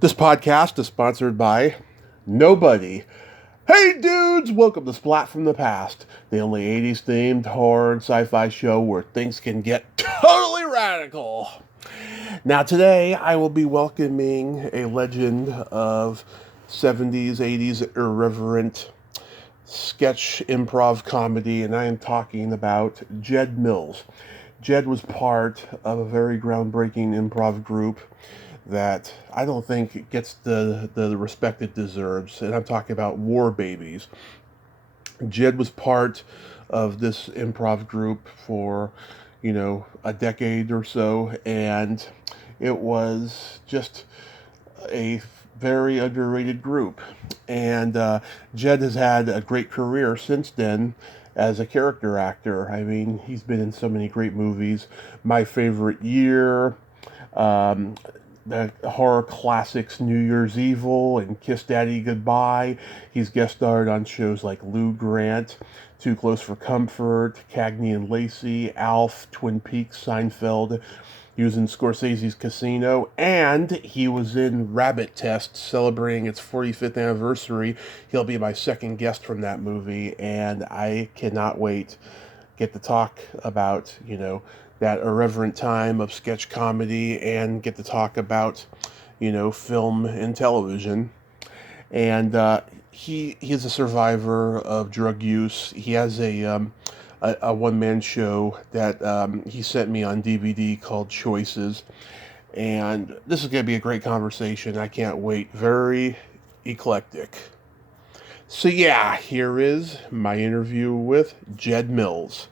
This podcast is sponsored by nobody. Hey dudes, welcome to Splat from the Past, the only 80s themed horror and sci-fi show where things can get totally radical. Now today I will be welcoming a legend of 70s, 80s irreverent sketch improv comedy, and I am talking about Jed Mills. Jed was part of a very groundbreaking improv group that I don't think gets the respect it deserves, and I'm talking about War Babies. Jed was part of this improv group for, a decade or so, and it was just a very underrated group. And Jed has had a great career since then as a character actor. I mean, he's been in so many great movies. My Favorite Year, the horror classics New Year's Evil and Kiss Daddy Goodbye. He's guest starred on shows like Lou Grant, Too Close for Comfort, Cagney and Lacey, Alf, Twin Peaks, Seinfeld. He was in Scorsese's Casino, and he was in Rabbit Test, celebrating its 45th anniversary. He'll be my second guest from that movie, and I cannot wait get to talk about, that irreverent time of sketch comedy and get to talk about, film and television. And he is a survivor of drug use. He has a one-man show that he sent me on DVD called Choices. And this is going to be a great conversation. I can't wait. Very eclectic. So yeah, here is my interview with Jed Mills.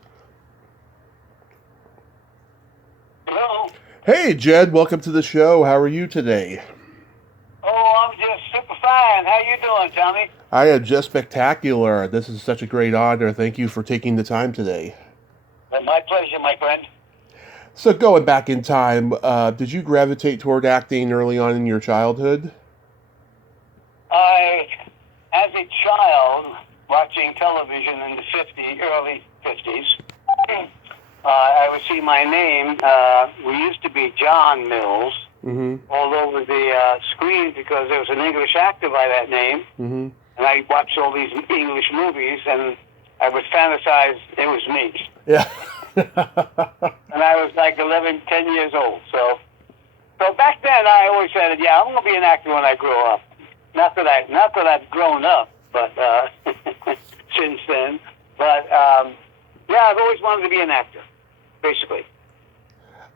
Hello. Hey, Jed, welcome to the show. How are you today? Oh, I'm just super fine. How you doing, Tommy? I am just spectacular. This is such a great honor. Thank you for taking the time today. My pleasure, my friend. So going back in time, did you gravitate toward acting early on in your childhood? As a child, watching television in the early 50s, I would see my name. We used to be John Mills all over the screen because there was an English actor by that name. And I watched all these English movies, and I would fantasize it was me. Yeah. And I was like 11, 10 years old. So back then, I always said, yeah, I'm going to be an actor when I grow up. Not that I've grown up, but since then. But yeah, I've always wanted to be an actor, basically.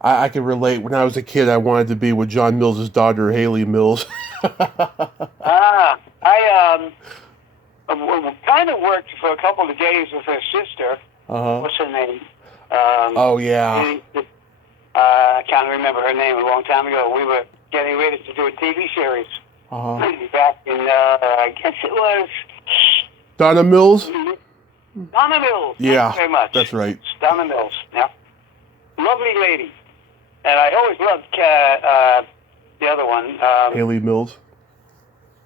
I can relate. When I was a kid, I wanted to be with John Mills' daughter, Haley Mills. I kind of worked for a couple of days with her sister. What's her name? Oh, yeah. I can't remember her name. A long time ago, we were getting ready to do a TV series. Back in, I guess it was... Donna Mills? Donna Mills. Yeah, Thank you very much. That's right. Donna Mills, yeah. Lovely lady. And I always loved the other one. Haley Mills.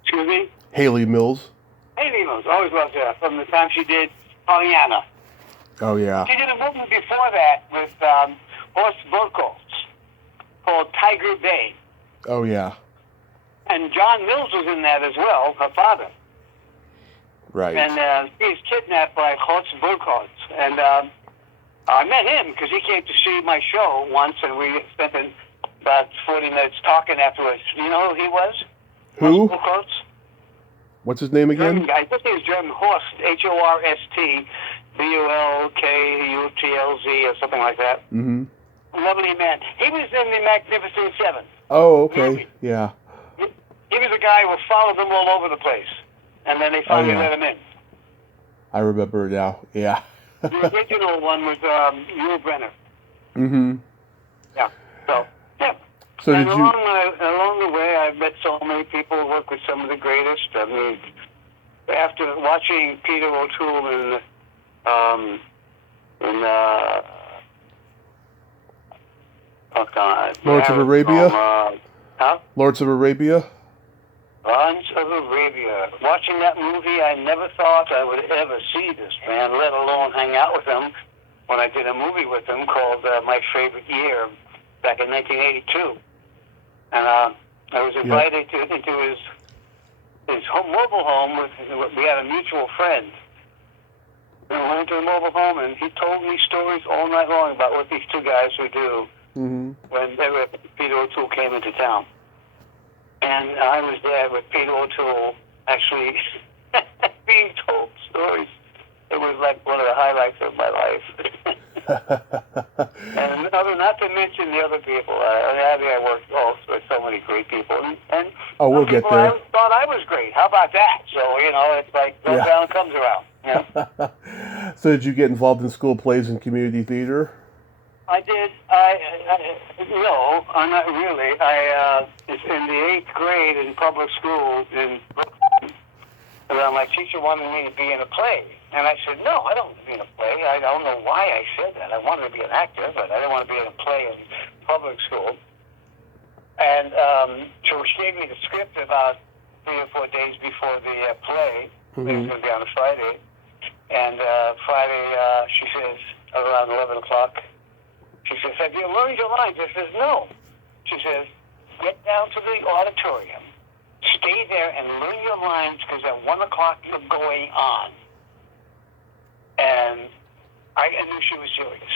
Excuse me? Haley Mills. Haley Mills. Always loved her from the time she did Pollyanna. Oh, yeah. She did a movie before that with Horst Burkholz called Tiger Bay. Oh, yeah. And John Mills was in that as well, her father. Right. And he was kidnapped by Horst Burkholz. And I met him because he came to see my show once, and we spent about 40 minutes talking afterwards. You know who he was? Who? Horst Burkholz. What's his name again? German guy. I think he was German. Horst, Horst, Bulklz, or something like that. Lovely man. He was in the Magnificent Seven. Oh, okay. Yeah. He was a guy who followed them all over the place, and then they finally let him in. I remember now. Yeah. The original one was Yul Brynner. Yeah. So, yeah. So and did along the way, I've met so many people, worked with some of the greatest. I mean, after watching Peter O'Toole in Lawrence of Arabia? Huh? Lawrence of Arabia? Lawrence of Arabia. Watching that movie, I never thought I would ever see this man, let alone hang out with him, when I did a movie with him called My Favorite Year back in 1982. And I was invited into his mobile home. We had a mutual friend. And I went to the mobile home, and he told me stories all night long about what these two guys would do when Peter O'Toole came into town. And I was there with Peter O'Toole actually being told stories. It was like one of the highlights of my life. And not to mention the other people. I worked also with so many great people. And we'll get there. I thought I was great. How about that? So, it's like goes down comes around. Yeah. So did you get involved in school plays and community theater? I did. No, not really. In the 8th grade in public school in Brooklyn, my teacher wanted me to be in a play. And I said, no, I don't want to be in a play. I don't know why I said that. I wanted to be an actor, but I didn't want to be in a play in public school. And so she gave me the script about 3 or 4 days before the play. It was going to be on a Friday. And Friday, she says, around 11 o'clock, she says, have you learned your lines? I says, no. She says, get down to the auditorium, stay there and learn your lines because at 1 o'clock you're going on. And I knew she was serious.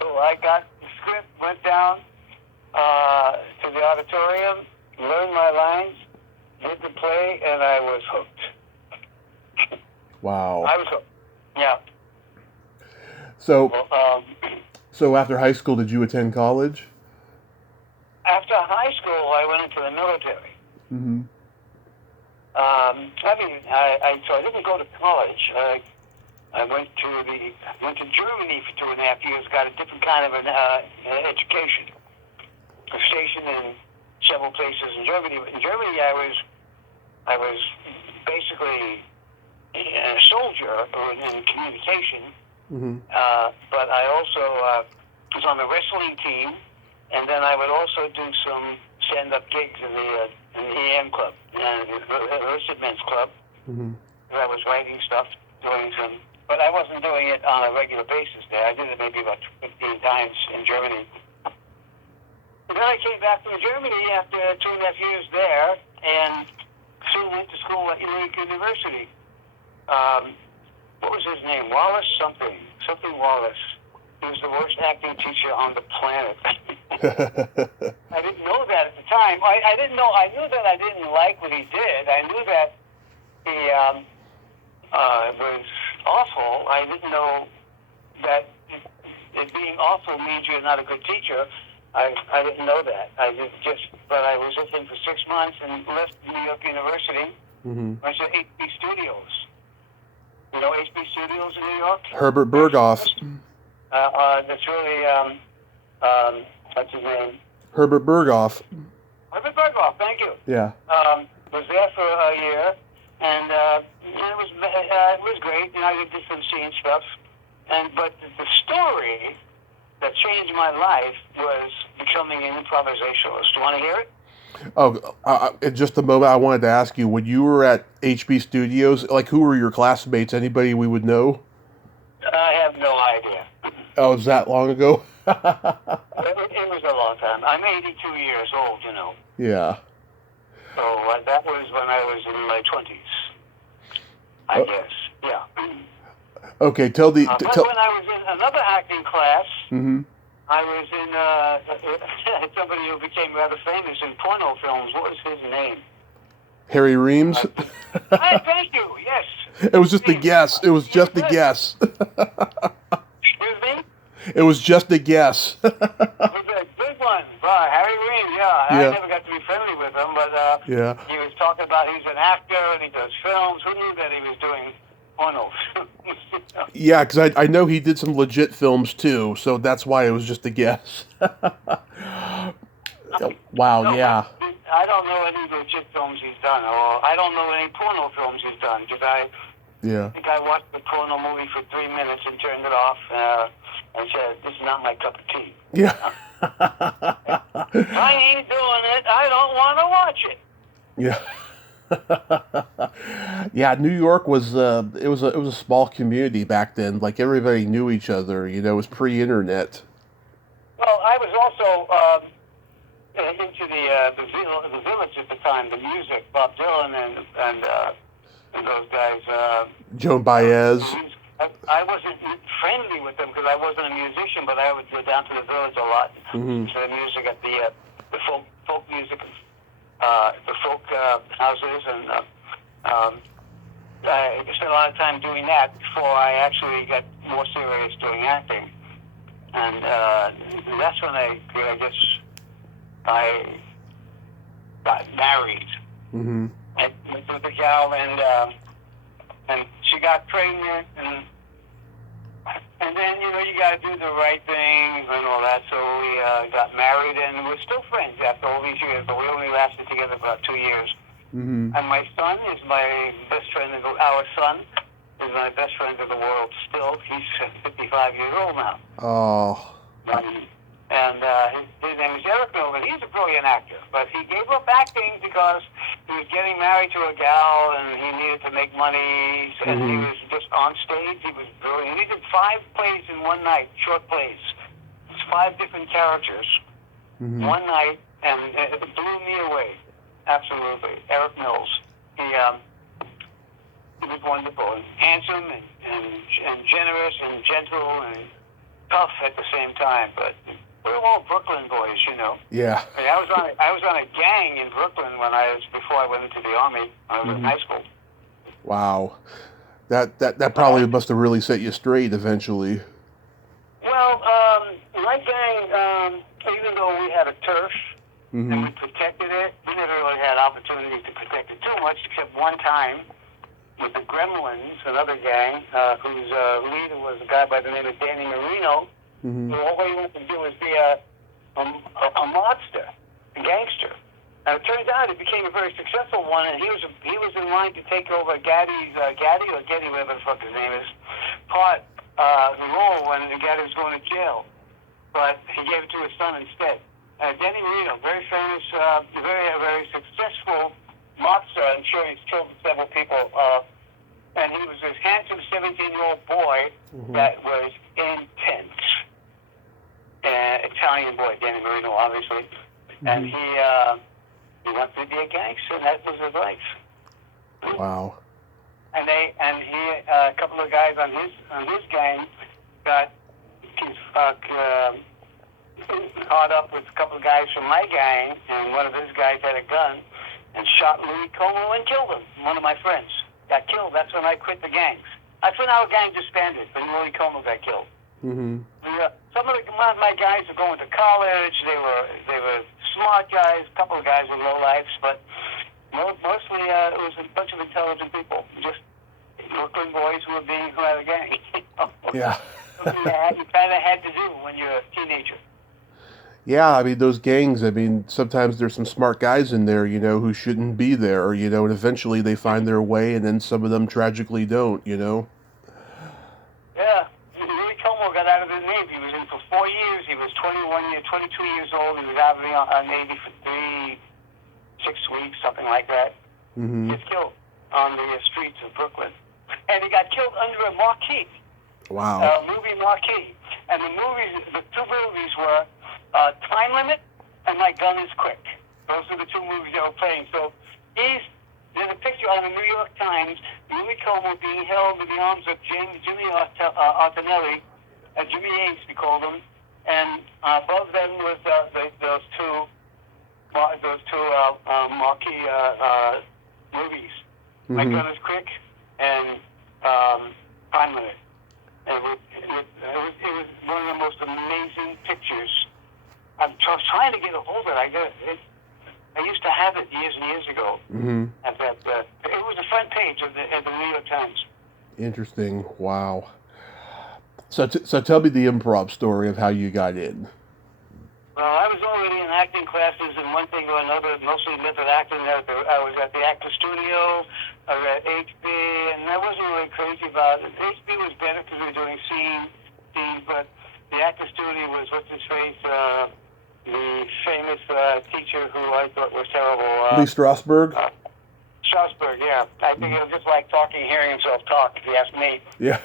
So I got the script, went down to the auditorium, learned my lines, did the play, and I was hooked. Wow. I was hooked. Yeah. So after high school, did you attend college? After high school, I went into the military. Mm-hmm. So I didn't go to college. I went to Germany for 2.5 years. Got a different kind of an education. I was stationed in several places in Germany. In Germany, I was basically a soldier in communication. Mm-hmm. But I also was on the wrestling team, and then I would also do some stand-up gigs in the EM club, the Enlisted Men's Club. Mm-hmm. I was writing stuff, doing some, but I wasn't doing it on a regular basis there. I did it maybe about 15 times in Germany. And then I came back from Germany after 2.5 years there, and soon went to school at University. What was his name? Wallace something Wallace. He was the worst acting teacher on the planet. I didn't know that at the time. I didn't know. I knew that I didn't like what he did. I knew that he was awful. I didn't know that it being awful means you're not a good teacher. I didn't know that. But I was with him for 6 months and left New York University. Mm-hmm. Went to HB Studios. You know HB Studios in New York? Herbert Berghoff. That's really, what's his name? Herbert Berghoff. Herbert Berghoff, thank you. Yeah. Was there for a year, and it was great. You know, I did some scene stuff, but the story that changed my life was becoming an improvisationalist. You want to hear it? Oh, in just a moment, I wanted to ask you, when you were at HB Studios, like, who were your classmates? Anybody we would know? I have no idea. Oh, was that long ago? It was a long time. I'm 82 years old, you know. Yeah. So that was when I was in my 20s, I guess. Yeah. Okay, tell the... But when I was in another acting class, mm-hmm. I was in somebody who became rather famous in porno films. What was his name? Harry Reams? Thank you, yes. It was just a guess. It was just a guess. Excuse me? It was just a guess. Big one. Right, Harry Reams, yeah. I never got to be friendly with him, but he was talking about he's an actor and he does films. Who knew that he was doing porno films? Yeah, because I know he did some legit films too, so that's why it was just a guess. Wow, no, yeah. I don't know any legit films he's done, or I don't know any porno films he's done, because I think I watched the porno movie for 3 minutes and turned it off and said, this is not my cup of tea. Yeah. If I ain't doing it, I don't want to watch it. Yeah. Yeah, New York was it was a small community back then. Like, everybody knew each other. You know, it was pre-internet. Well, I was also into the village at the time, the music, Bob Dylan and those guys. Joan Baez. I wasn't friendly with them because I wasn't a musician, but I would go down to the village a lot Mm-hmm. for the music at the folk music, the folk houses, and I spent a lot of time doing that before I actually got more serious doing acting. And that's when I guess I got married. Mm-hmm. I went with the gal, and she got pregnant, and then you got to do the right things and all that. So we got married, and we're still friends after all these years. But we only lasted together about 2 years. Mm-hmm. And my son is my best friend. Our son is my best friend in the world still. He's 55 years old now. Oh. And his name is Eric Mills, and he's a brilliant actor. But he gave up acting because he was getting married to a gal, and he needed to make money. And he was just on stage. He was brilliant. He did 5 plays in one night, short plays. It's 5 different characters, one night, and it blew me away. Absolutely, Eric Mills. He was wonderful, and handsome, and generous, and gentle, and tough at the same time. But we were all Brooklyn boys, Yeah. I mean, I was on a gang in Brooklyn before I went into the Army. I was in high school. Wow. That probably must have really set you straight eventually. Well, my gang, even though we had a turf and we protected it, we never really had opportunity to protect it too much, except one time with the Gremlins, another gang, whose leader was a guy by the name of Danny Marino, who all he wanted to do was be a mobster, a gangster. And it turns out it became a very successful one, and he was in line to take over Gaddy, whatever the fuck his name is, the role when Gaddy was going to jail. But he gave it to his son instead. Danny Marino, very famous, very successful mobster. I'm sure he's killed several people. And he was this handsome 17-year-old boy that was intense. Italian boy, Danny Marino, obviously. And he wanted to be a gangster. That was his life. Wow. And a couple of guys on his gang got caught up with a couple of guys from my gang, and one of his guys had a gun and shot Louis Como and killed him. One of my friends got killed. That's when I quit the gangs. That's when our gang disbanded, when Louis Como got killed. Some of my guys were going to college. They were smart guys. A couple of guys were low lives, but mostly it was a bunch of intelligent people, just Brooklyn boys who had a gang. Yeah. Something you kind of had to do when you're a teenager. Yeah, I mean, those gangs, sometimes there's some smart guys in there, who shouldn't be there, and eventually they find their way, and then some of them tragically don't, Yeah. Louis Como got out of the Navy. He was in for 4 years. He was 22 years old. He was out of the Navy for 6 weeks, something like that. He was killed on the streets of Brooklyn. And he got killed under a marquee. Wow. Movie marquee. And the 2 movies were Time Limit and My Gun is Quick. Those are the 2 movies they were playing. So there's a picture on the New York Times, Louis Como being held in the arms of Jimmy Artinelli, Jimmy Ace, we called him, and above them was those two marquee movies, My Gun is Quick and Time Limit. And it was one of the most amazing pictures. I'm trying to get a hold of it. I used to have it years and years ago. It was the front page of the New York Times. Interesting. Wow. So tell me the improv story of how you got in. Well, I was already in acting classes and one thing or another, mostly method acting. I was at the Actor Studio, I was at HB, and I wasn't really crazy about it. HB was better because we were doing scenes, but the Actor Studio was, what's his face, the famous teacher who I thought was terrible. Lee Strasberg? Strasberg, yeah. I think he'll just like hearing himself talk, if you ask me. Yeah.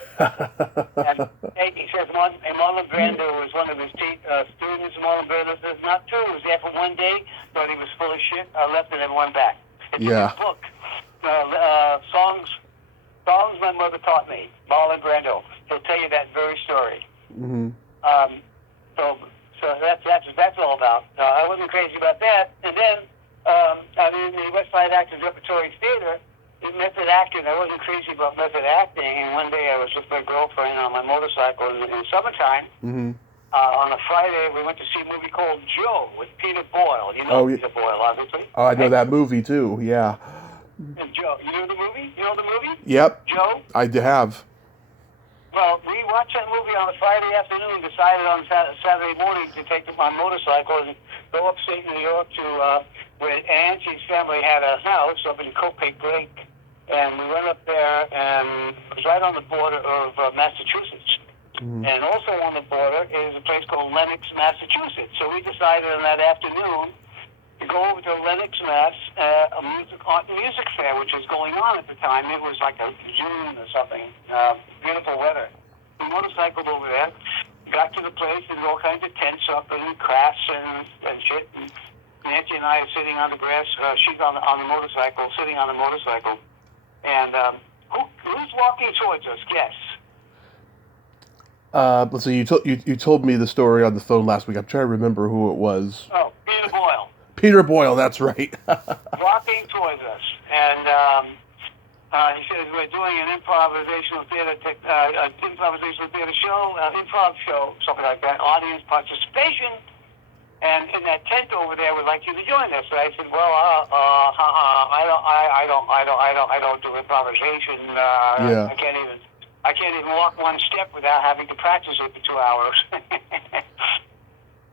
And he says Marlon Brando was one of his students. Marlon Brando says, not true. He was there for one day, thought he was full of shit. I left it and went back. It's in his book. Songs my mother taught me. Marlon Brando. He'll tell you that very story. Mm-hmm. So that's all about. I wasn't crazy about that. And then I'm in the West Side Actors Repertory Theater in method acting. I wasn't crazy about method acting. And one day I was with my girlfriend on my motorcycle in summertime. Mm-hmm. On a Friday, we went to see a movie called Joe with Peter Boyle. You know Peter Boyle, obviously. Oh, I know that movie too. Yeah. Joe, you know the movie? You know the movie? Yep. Joe? I have. Well, we watched that movie on a Friday afternoon, decided on Saturday morning to take my motorcycle and go upstate New York to where Angie's family had a house up in Kovac Lake. And we went up there, and it was right on the border of Massachusetts. Mm-hmm. And also on the border is a place called Lenox, Massachusetts. So we decided on that afternoon to go over to Lenox, Mass, a music fair, which was going on at the time. It was like a June or something. Beautiful weather. We motorcycled over there, got to the place, and all kinds of tents up and crafts and shit. And Nancy and I are sitting on the grass. She's on the motorcycle, sitting on the motorcycle. And who's walking towards us? Guess. Let's see. You told me the story on the phone last week. I'm trying to remember who it was. Oh, Peter Boyle. Peter Boyle. That's right. Walking towards us, and he says we're doing an improvisational theater show, improv show, something like that. Audience participation, and in that tent over there, we'd like you to join us. So I said, well, I don't do improvisation. Yeah. I can't even walk one step without having to practice it for 2 hours.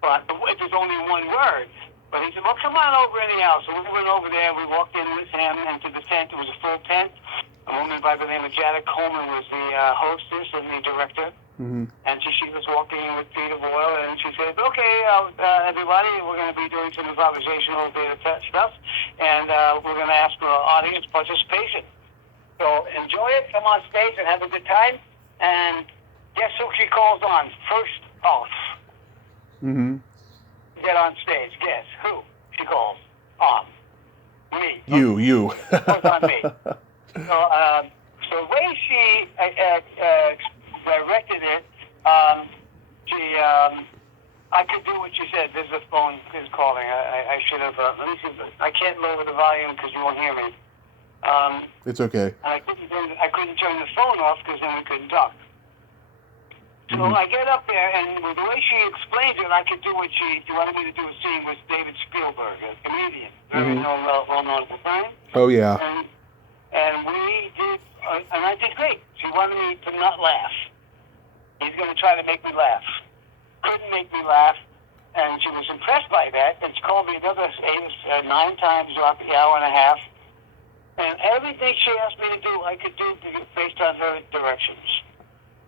But there's only one word. But he said, well, come on over anyhow. So we went over there. We walked in with him into the tent. It was a full tent. A woman by the name of Janet Coleman was the hostess and the director. Mm-hmm. And she was walking in with Peter Boyle, and she said, okay, everybody, we're going to be doing some improvisational theater stuff, and we're going to ask for audience participation. So enjoy it, come on stage and have a good time. And guess who she calls on first off? Mm-hmm. Get on stage. Guess who she calls on? Me. You. Calls on me. So the way she directed it, I could do what she said. There's a phone is calling. I should have. Let me see. I can't lower the volume because you won't hear me. It's okay. I couldn't turn the phone off because then we couldn't talk. So I get up there, and with the way she explained it, I could do what she wanted me to do a scene with David Spielberg, a comedian, very well-known at the time. Oh, yeah. And we did, and I did great. She wanted me to not laugh. He's going to try to make me laugh. Couldn't make me laugh, and she was impressed by that, and she called me another 9 times throughout the hour and a half. And everything she asked me to do, I could do based on her directions.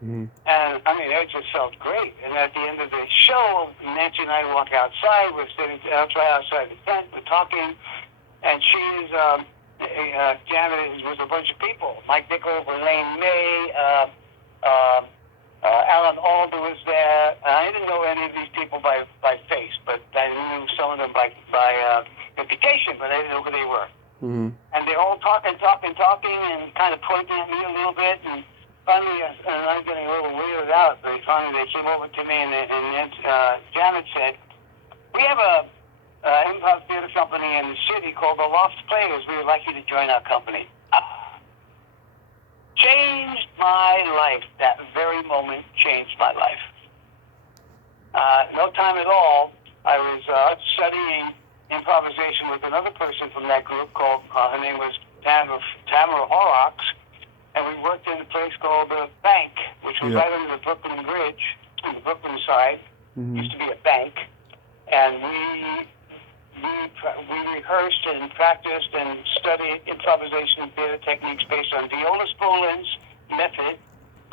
Mm-hmm. And, I mean, it just felt great. And at the end of the show, Nancy and I walk outside. We're sitting outside the tent. We're talking. And she's, Janet is with a bunch of people. Mike Nichol, Elaine May, Alan Alda was there. I didn't know any of these people by face, but I knew some of them by reputation, but I didn't know who they were. Mm-hmm. And they're all talking, and kind of pointing at me a little bit. And finally, I'm getting a little weirded out, but finally they came over to me, and Janet said, we have a improv theater company in the city called the Loft Players. We would like you to join our company. Changed my life. That very moment changed my life. No time at all. I was studying improvisation with another person from that group called, her name was Tamara Horrocks, and we worked in a place called the Bank, which was right under the Brooklyn Bridge, on the Brooklyn side. Mm-hmm. Used to be a bank, and we rehearsed and practiced and studied improvisation theater techniques based on Viola Spolin's method,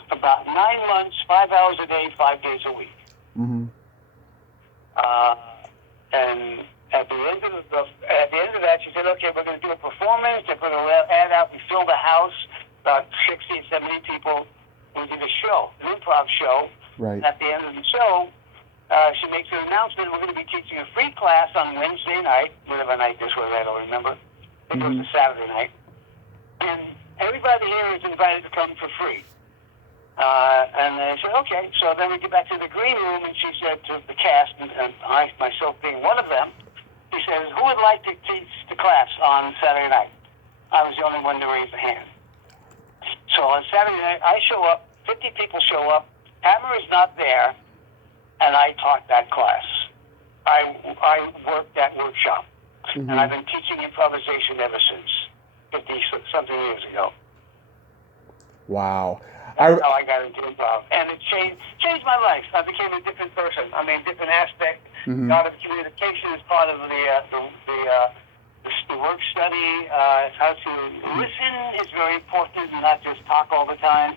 about 9 months, 5 hours a day, 5 days a week. Mm-hmm. And at the end of that, she said, "Okay, we're going to do a performance. They're going to this was, I don't remember. I think it was a Saturday night. And everybody here is invited to come for free. And they said, okay. So then we get back to the green room, and she said to the cast, and I, myself being one of them, she says, who would like to teach the class on Saturday night? I was the only one to raise a hand. So on Saturday night, I show up, 50 people show up, Hammer is not there, and I taught that class. I worked that workshop, and I've been teaching improvisation ever since, 50-something years ago. Wow. That's how I got into improv. And it changed my life. I became a different person. I mean, different aspect. The art of communication is part of the work study. How to listen is very important, and not just talk all the time.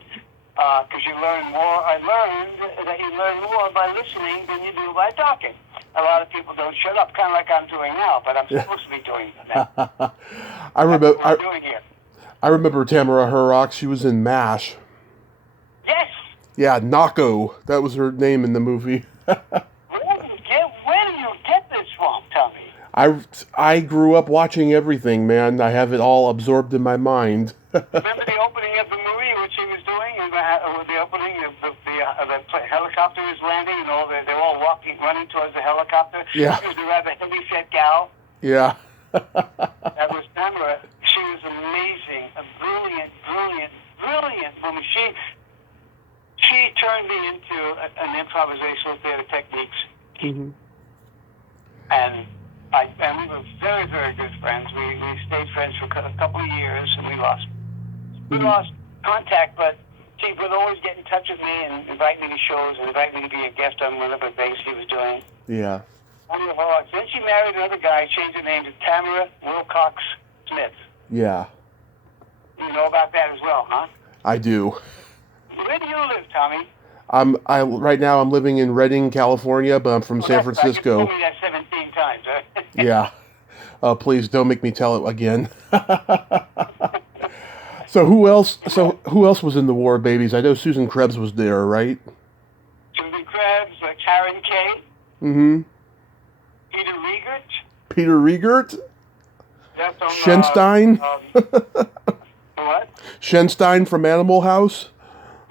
Because you learn more. I learned that you learn more by listening than you do by talking. A lot of people don't shut up, kind of like I'm doing now, but I'm supposed to be doing that. I remember. That's what I'm doing here. I remember Tamara Hurrock. She was in MASH. Yes. Yeah, Nako. That was her name in the movie. Where do you get this from, Tommy? I grew up watching everything, man. I have it all absorbed in my mind. Remember the opening of the movie, which he was doing, and the opening of the helicopter was landing, and they're all running towards the helicopter. Yeah. She was a rather heavy-set gal. Yeah. That was Tamara. She was amazing, a brilliant woman. She turned me into an improvisational theater techniques. And we were very, very good friends. We stayed friends for a couple of years, and we lost contact, but she would always get in touch with me and invite me to shows and invite me to be a guest on one of the things she was doing. Yeah. Then she married another guy, changed her name to Tamara Wilcox Smith. Yeah. You know about that as well, huh? I do. Where do you live, Tommy? Right now I'm living in Redding, California, but I'm from San Francisco. You told me that 17 times, right? Yeah. Please don't make me tell it again. So who else was in the War Babies? I know Susan Krebs was there, right? Susan Krebs, Karen Kay. Peter Riegert. Peter Riegert? That's on, Shenstein? what? Shenstein from Animal House?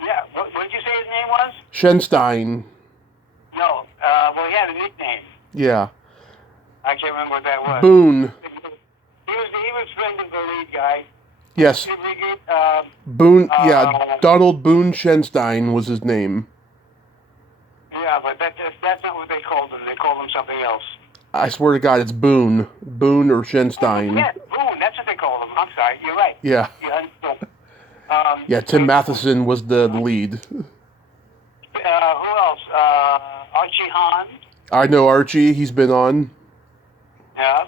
Yeah, what did you say his name was? Shenstein. No, well, he had a nickname. Yeah. I can't remember what that was. Boone. He was friend of the lead guy. Yes. Peter Riegert, Boone, yeah, Donald Boone Shenstein was his name. Yeah, but that's not what they called him. They called him something else. I swear to God, it's Boone. Boone or Shenstein. Yeah, Boone, that's what they called him. I'm sorry, you're right. Yeah. Yeah, Tim Matheson was the lead. Who else? Archie Hahn. I know Archie. He's been on. Yeah.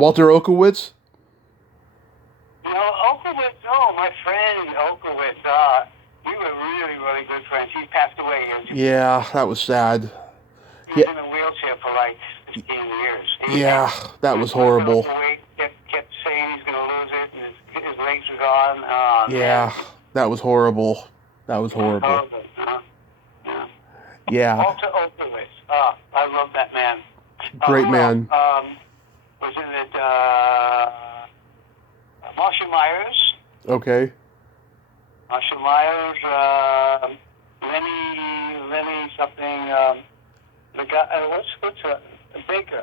Walter Okowitz. Okowitz. Oh, my friend Okowitz. We were really, really good friends. He passed away. Yeah, that was sad. He was in a wheelchair for like 15 years. That was horrible. Kept saying he's going to lose it, and his legs were gone. Yeah, that was horrible. That was horrible. Yeah. Walter Okowitz. I love that man. Great man. Was in it Marcia Myers. Okay. Marcia Myers, Lenny something, the guy, what's Baker,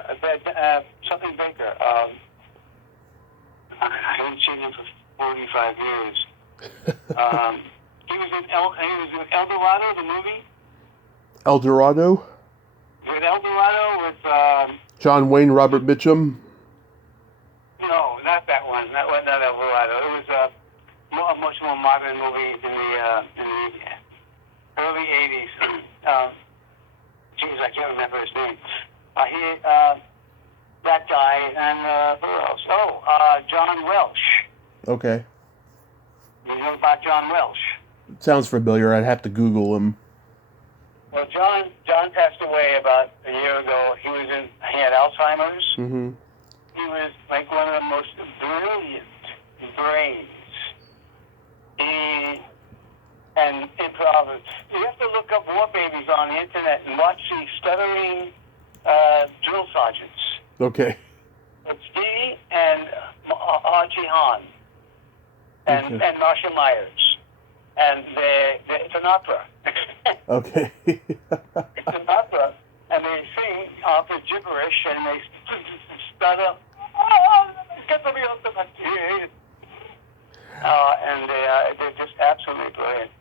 something Baker. I haven't seen him for 45 years. He was in El Dorado, the movie. El Dorado? With El Dorado, with John Wayne, Robert Mitchum? No, not that one. Not El Dorado. It was a much more modern movie in the early 80s. Jeez, I can't remember his name. That guy, and who else? John Welsh. Okay. You know about John Welsh? Sounds familiar. I'd have to Google him. Well, John passed away about a year ago. He had Alzheimer's. Mm-hmm. He was like one of the most brilliant brains. And improv. You have to look up War Babies on the internet and watch the stuttering drill sergeants. Okay. It's Hahn and Marcia Myers, and it's an opera. Okay. It's an opera, and they sing opera gibberish, and they start up. And they're just absolutely brilliant.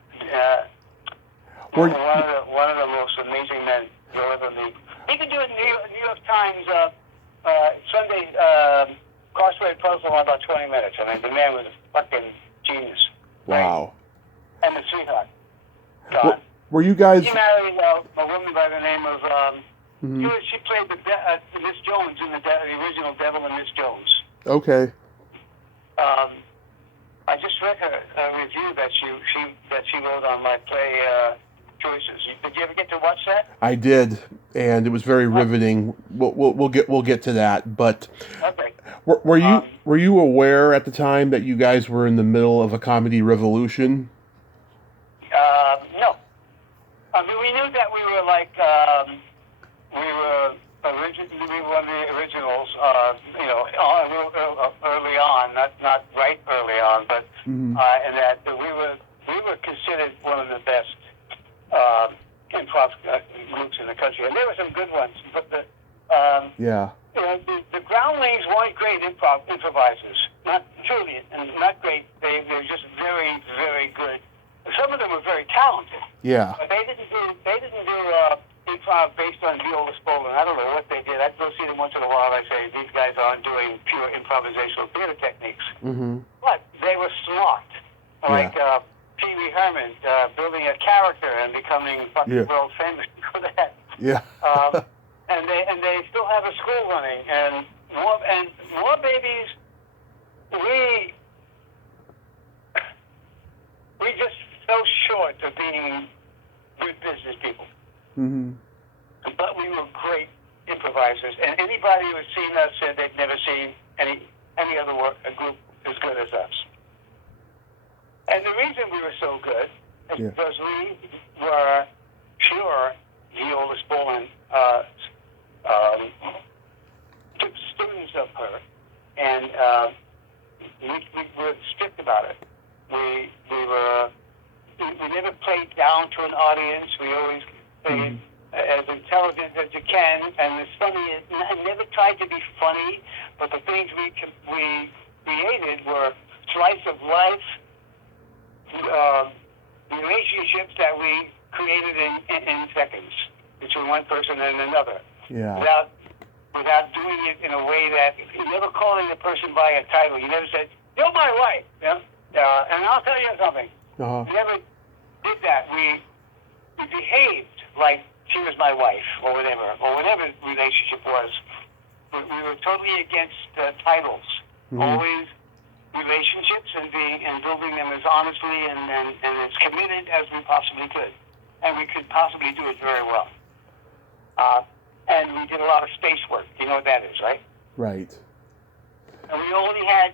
One of the most amazing men you'll ever meet. He could do a New York Times Sunday crossword puzzle in about 20 minutes. I mean, the man was a fucking genius. Wow. Right? And the sweetheart. God. Were you guys? He married a woman by the name of. She played Miss Jones in the original Devil and Miss Jones. Okay. I just read her review that she wrote on my play choices. Did you ever get to watch that? I did, and it was very riveting. We'll get to that. But okay. Were you aware at the time that you guys were in the middle of a comedy revolution? No. I mean, we knew that we were like we were one of the originals. Early on, not right early on, but and that we were considered one of the best improv groups in the country, and there were some good ones. But the Groundlings weren't great improvisers, not truly, and not great. They were just very, very good. Some of them were very talented. Yeah. But they didn't do improv based on viola spoken. I don't know what they did. I'd go see them once in a while. I say these guys aren't doing pure improvisational theater techniques. Mm-hmm. But they were smart, like Pee Wee Herman building a character and becoming fucking world famous for that. Yeah. And they still have a school running, and more babies. We just fell short of being good business people. Mm-hmm. But we were great improvisers, and anybody who had seen us said they'd never seen any other a group as good as us. And the reason we were so good is because we were pure viola spoken students of her, and we were strict about it. We never played down to an audience. We always played as intelligent as you can, and it's funny. I never tried to be funny, but the things we created were slice of life relationships that we created in seconds between one person and another. Yeah. Without doing it in a way that you never calling the person by a title. You never said, "You're my wife," and I'll tell you something. Uh-huh. We never did that. We behaved like she was my wife, or whatever relationship was. But we were totally against titles. Mm-hmm. Always relationships and building them as honestly and as committed as we possibly could, and we could possibly do it very well. And we did a lot of space work. You know what that is, right? Right. And we only had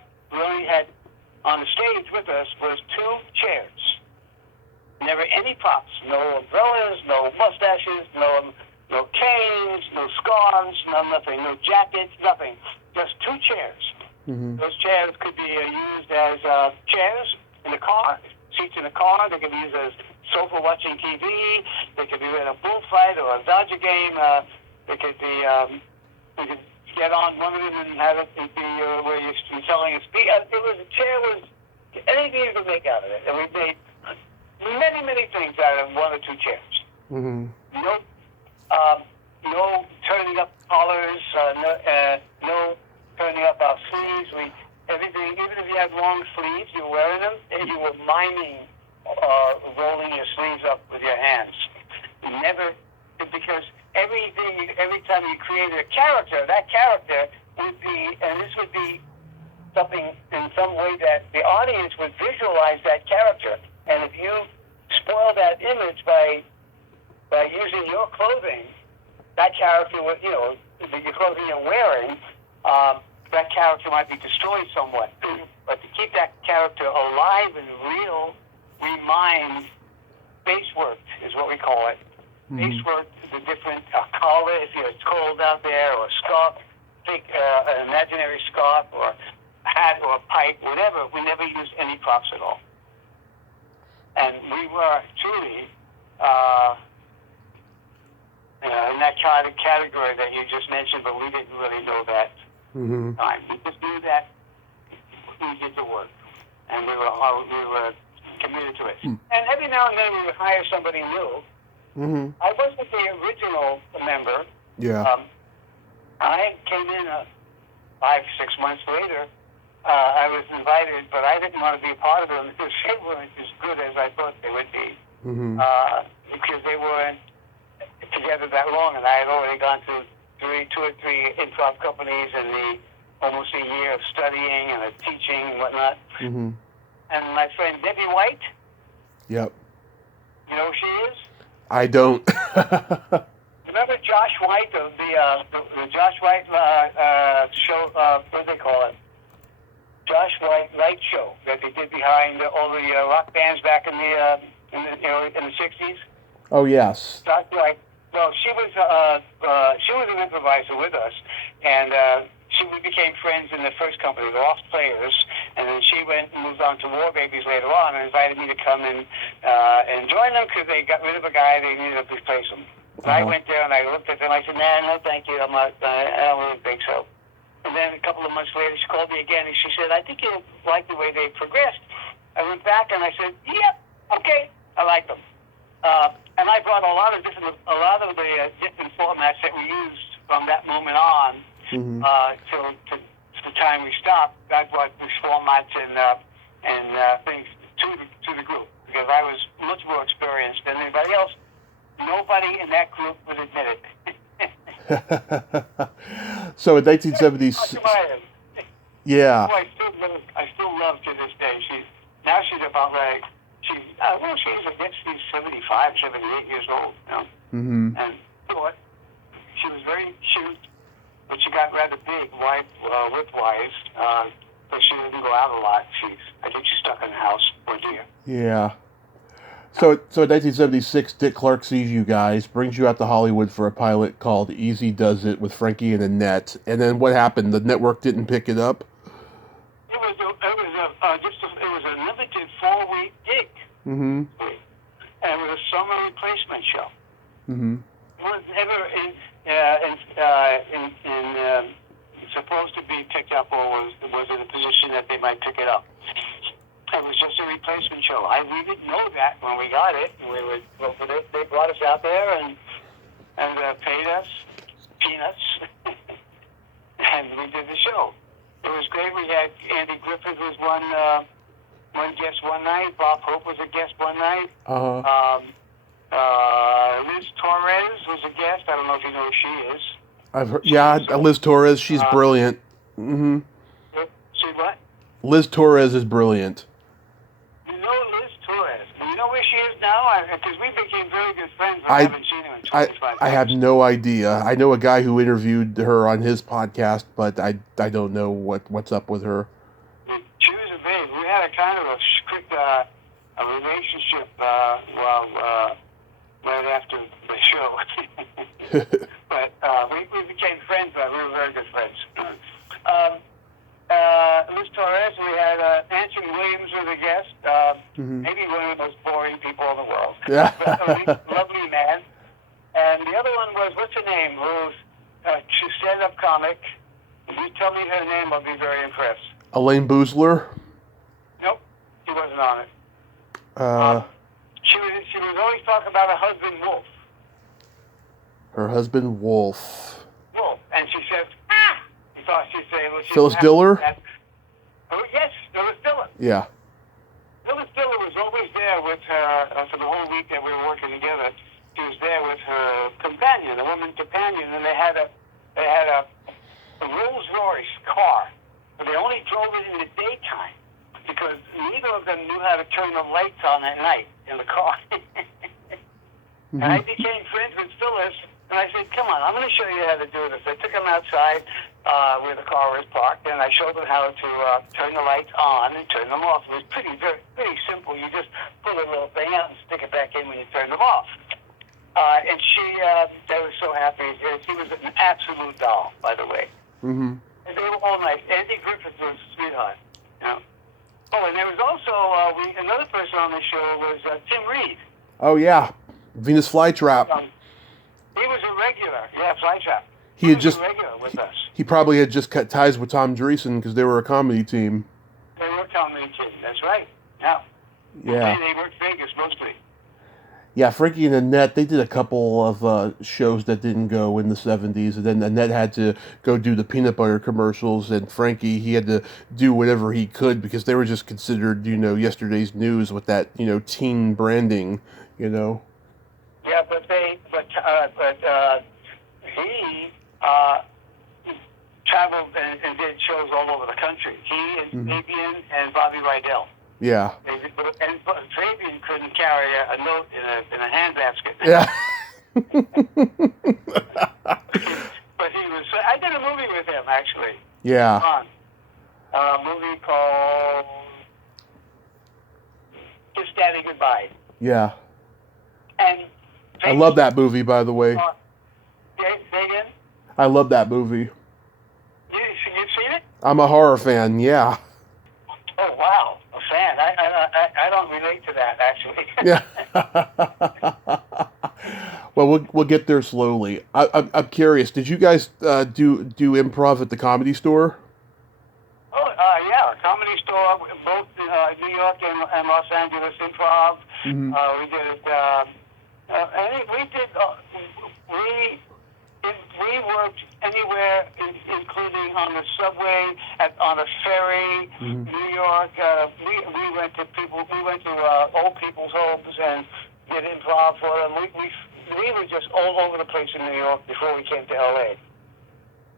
on the stage with us was 2 chairs. Never any props. No umbrellas, no mustaches, no canes, no scarves, nothing. No jackets, nothing. Just 2 chairs. Mm-hmm. Those chairs could be used as chairs in the car, seats in the car. They could be used as sofa watching TV. They could be in a bullfight or a Dodger game. They could be. We could get on one of them and have it be where you're selling a speech. A chair was anything you could make out of it, and we made many things out of 1 or 2 chairs. Mm-hmm. No turning up collars. No turning up our sleeves. Everything. Even if you had long sleeves, you were wearing them, and you were miming rolling your sleeves up with your hands. Never, because every time you created a character, that character would be, and this would be something in some way that the audience would visualize that character. And if you spoil that image by using your clothing, that character would, the clothing you're wearing, that character might be destroyed somewhat. But to keep that character alive and real, we mime face work is what we call it. Face work, the different collar, if it's cold out there, or scarf, take an imaginary scarf or a hat or a pipe, Mm-hmm. time. We just knew that we did the work, and we were committed to it. And every now and then we would hire somebody new. Mm-hmm. I wasn't the original member. Yeah. I came in 5-6 months later. I was invited, but I didn't want to be a part of it because they weren't as good as I thought they would be. Mm-hmm. Because they weren't together that long, and I had already gone to 2 or 3 improv companies and almost a year of studying and teaching and whatnot. Mm-hmm. And my friend Debbie White, Yep. you know who she is? I don't. Remember Josh White, the Josh White show, what do they call it? Josh White Light Show that they did behind all the rock bands back in the 60s. Oh, yes. Josh White. Well, she was an improviser with us, and we became friends in the first company, the Lost Players, and then she moved on to War Babies later on, and invited me to come and join them because they got rid of a guy, they needed to replace him. And I went there and I looked at them. I said, "Nah, no, thank you. I don't really think so." And then a couple of months later, she called me again and she said, "I think you'll like the way they progressed." I went back and I said, "Yep, okay, I like them." And I brought a lot of the different formats that we used from that moment on till the time we stopped. I brought these formats and things to the group because I was much more experienced than anybody else. Nobody in that group would admit it. So in 1976, yeah. I still love to this day. She's about like she's I guess she's 75, 78 years old. You know? Mm-hmm. And short. She was very cute, but she got rather big, width-wise. But she didn't go out a lot. I think she's stuck in the house. Oh dear. Yeah. So in 1976, Dick Clark sees you guys, brings you out to Hollywood for a pilot called Easy Does It with Frankie and Annette. And then what happened? The network didn't pick it up? It was a limited 4-week gig. Mm-hmm. And it was a summer replacement show. Mm-hmm. It was never supposed to be picked up, or was in a position that they might pick it up. It was just a replacement show. We didn't know that when we got it. They brought us out there and paid us peanuts, and we did the show. It was great. We had Andy Griffith was one guest one night. Bob Hope was a guest one night. Liz Torres was a guest. I don't know if you know who she is. I've heard. Yeah, Liz Torres. She's brilliant. Mm-hmm. See what? Liz Torres is brilliant. You know Liz Torres. You know where she is now? Because we became very good friends, but I haven't seen her in 25 years. I have no idea. I know a guy who interviewed her on his podcast, but I don't know what's up with her. She was a babe. We had a kind of a strict relationship right after the show. But we became friends, but we were very good friends. Liz Torres, we had Nancy Williams was a guest. Maybe one of the most boring people in the world. But a lovely man. And the other one was, what's her name? Who's she's a stand-up comic. If you tell me her name, I'll be very impressed. Elaine Boozler? Nope, she wasn't on it. She was always talking about her husband, Wolf. Her husband, Wolf. Wolf. And she says, ah! You thought she'd say, well, Phyllis Diller? Oh, yes, Phyllis Diller. Yeah. Phyllis Diller was always there with her, for the whole week that we were working together. She was there with her companion, a woman companion, and they had a Rolls Royce car, but they only drove it in the daytime because neither of them knew how to turn the lights on at night in the car. And I became friends with Phyllis, and I said, "Come on, I'm going to show you how to do this." I took them outside where the car was parked, and I showed them how to turn the lights on and turn them off. It was pretty simple. You just pull a little thing out and stick it back in when you turn them off. And they were so happy. She was an absolute doll, by the way. Mm-hmm. And they were all nice. Andy Griffith was a sweetheart. You know? Oh, and there was also another person on the show was Tim Reed. Oh, yeah. Venus Flytrap. He was a regular. Yeah, Flytrap. He had just regular with us. he probably had just cut ties with Tom Dreesen because they were a comedy team. They were a comedy team. That's right. Yeah. Yeah. They worked Vegas mostly. Yeah, Frankie and Annette, they did a couple of shows that didn't go in the 70s, and then Annette had to go do the peanut butter commercials, and Frankie, he had to do whatever he could because they were just considered, yesterday's news with that, teen branding, Yeah, but he traveled and did shows all over the country. He and Fabian and Bobby Rydell. Yeah. And Fabian couldn't carry a note in a handbasket. Yeah. But he was. I did a movie with him actually. Yeah. A movie called Kiss Daddy Goodbye. Yeah. And I love that movie, by the way. Say again? I love that movie. You've seen it? I'm a horror fan, yeah. Oh, wow. A fan. I don't relate to that, actually. Yeah. Well, we'll get there slowly. I'm curious. Did you guys do improv at the Comedy Store? Oh, yeah. Comedy Store, both New York and Los Angeles Improv. Mm-hmm. We did. I think we did. We worked anywhere, including on the subway, on a ferry, New York. We went to old people's homes and did improv for them. We were just all over the place in New York before we came to LA.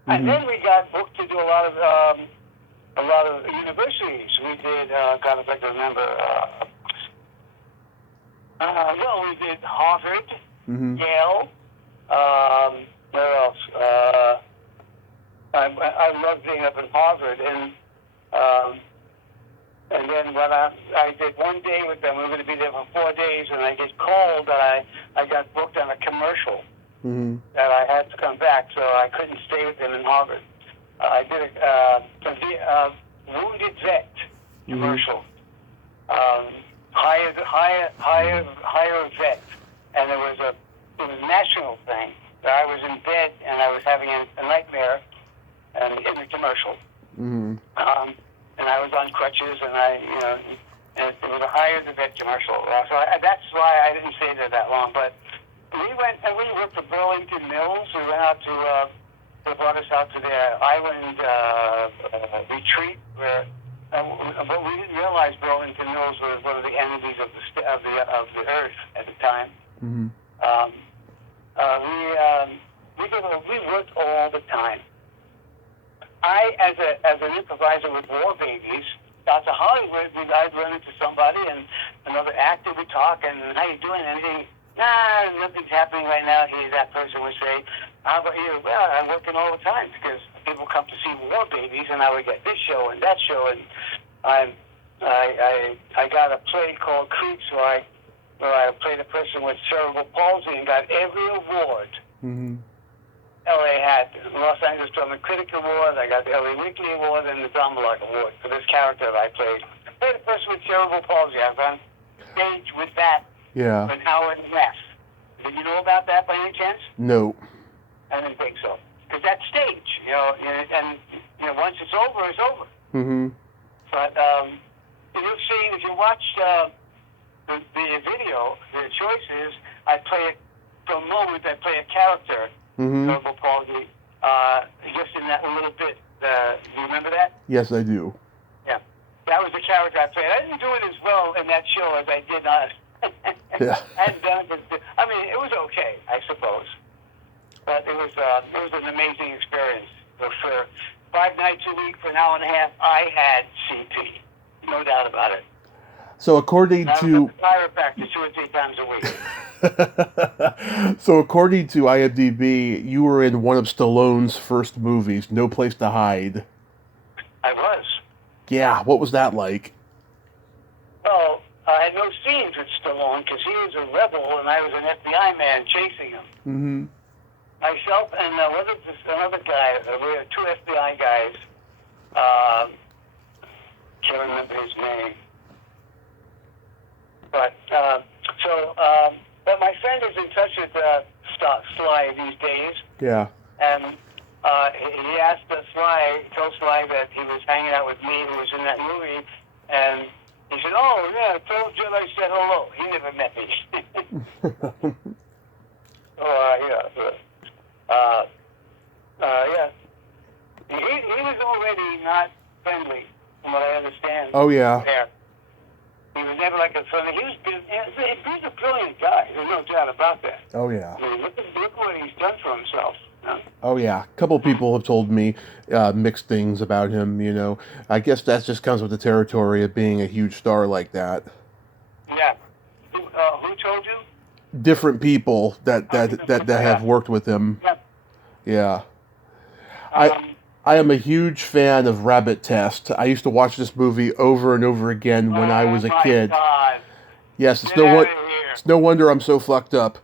And then we got booked to do a lot of universities. We did. God, if I can remember. We did Harvard, Yale. Where else? I loved being up in Harvard, and then when I did one day with them, we were going to be there for 4 days, and I get called that I got booked on a commercial that I had to come back, so I couldn't stay with them in Harvard. I did a wounded vet commercial, hire a vet, and it was a national thing. I was in bed and I was having a nightmare in the commercial. And I was on crutches and and it was a hire the vet commercial. So that's why I didn't stay there that long. But we went and we worked for Burlington Mills. We went out to, they brought us out to their island retreat but we didn't realize Burlington Mills was one of the enemies of the earth at the time. We worked all the time. As an improviser with War Babies, out to Hollywood, I'd run into somebody and another actor would talk, and how you doing? Anything? Nah, nothing's happening right now. That person would say, how about you? Well, I'm working all the time because people come to see War Babies, and I would get this show and that show, and I got a play called Creeps where I played a person with cerebral palsy and got every award. LA had Los Angeles Drama Critic Award. I got the LA Weekly Award and the Drama-Lark Award for this character that I played. I played a person with cerebral palsy. I was on stage with that for an hour and a half. Did you know about that by any chance? No. I didn't think so. Because that's stage, and once it's over, it's over. But if you watch the video, the choices, I play it for a moment. I play a character, cerebral palsy, just in that little bit. Do you remember that? Yes, I do. Yeah, that was the character I played. I didn't do it as well in that show as I did on. Yeah. I hadn't done it. I mean, it was okay, I suppose, but it was an amazing experience. So for 5 nights a week for an hour and a half, I had CP, no doubt about it. So according to chiropractor 2 or 3 times a week. So according to IMDb, you were in one of Stallone's first movies, No Place to Hide. I was. Yeah, what was that like? Well, I had no scenes with Stallone because he was a rebel and I was an FBI man chasing him. Myself and another guy, we were 2 FBI guys. Can't remember his name. But but my friend is in touch with Sly these days. Yeah. And he asked told Sly that he was hanging out with me, who was in that movie, and he said, "Oh yeah, I told Jed I said hello." He never met me. Yeah. He was already not friendly, from what I understand. Oh yeah. There. He was never like a friendly. He was a brilliant guy. There's no doubt about that. Oh yeah. I mean, look what he's done for himself. You know? Oh yeah. A couple people have told me mixed things about him. You know, I guess that just comes with the territory of being a huge star like that. Yeah. Who told you? Different people that have worked with him. Yeah. Yeah. I am a huge fan of Rabbit Test. I used to watch this movie over and over again when I was a kid. God. Yes, It's no wonder I'm so fucked up.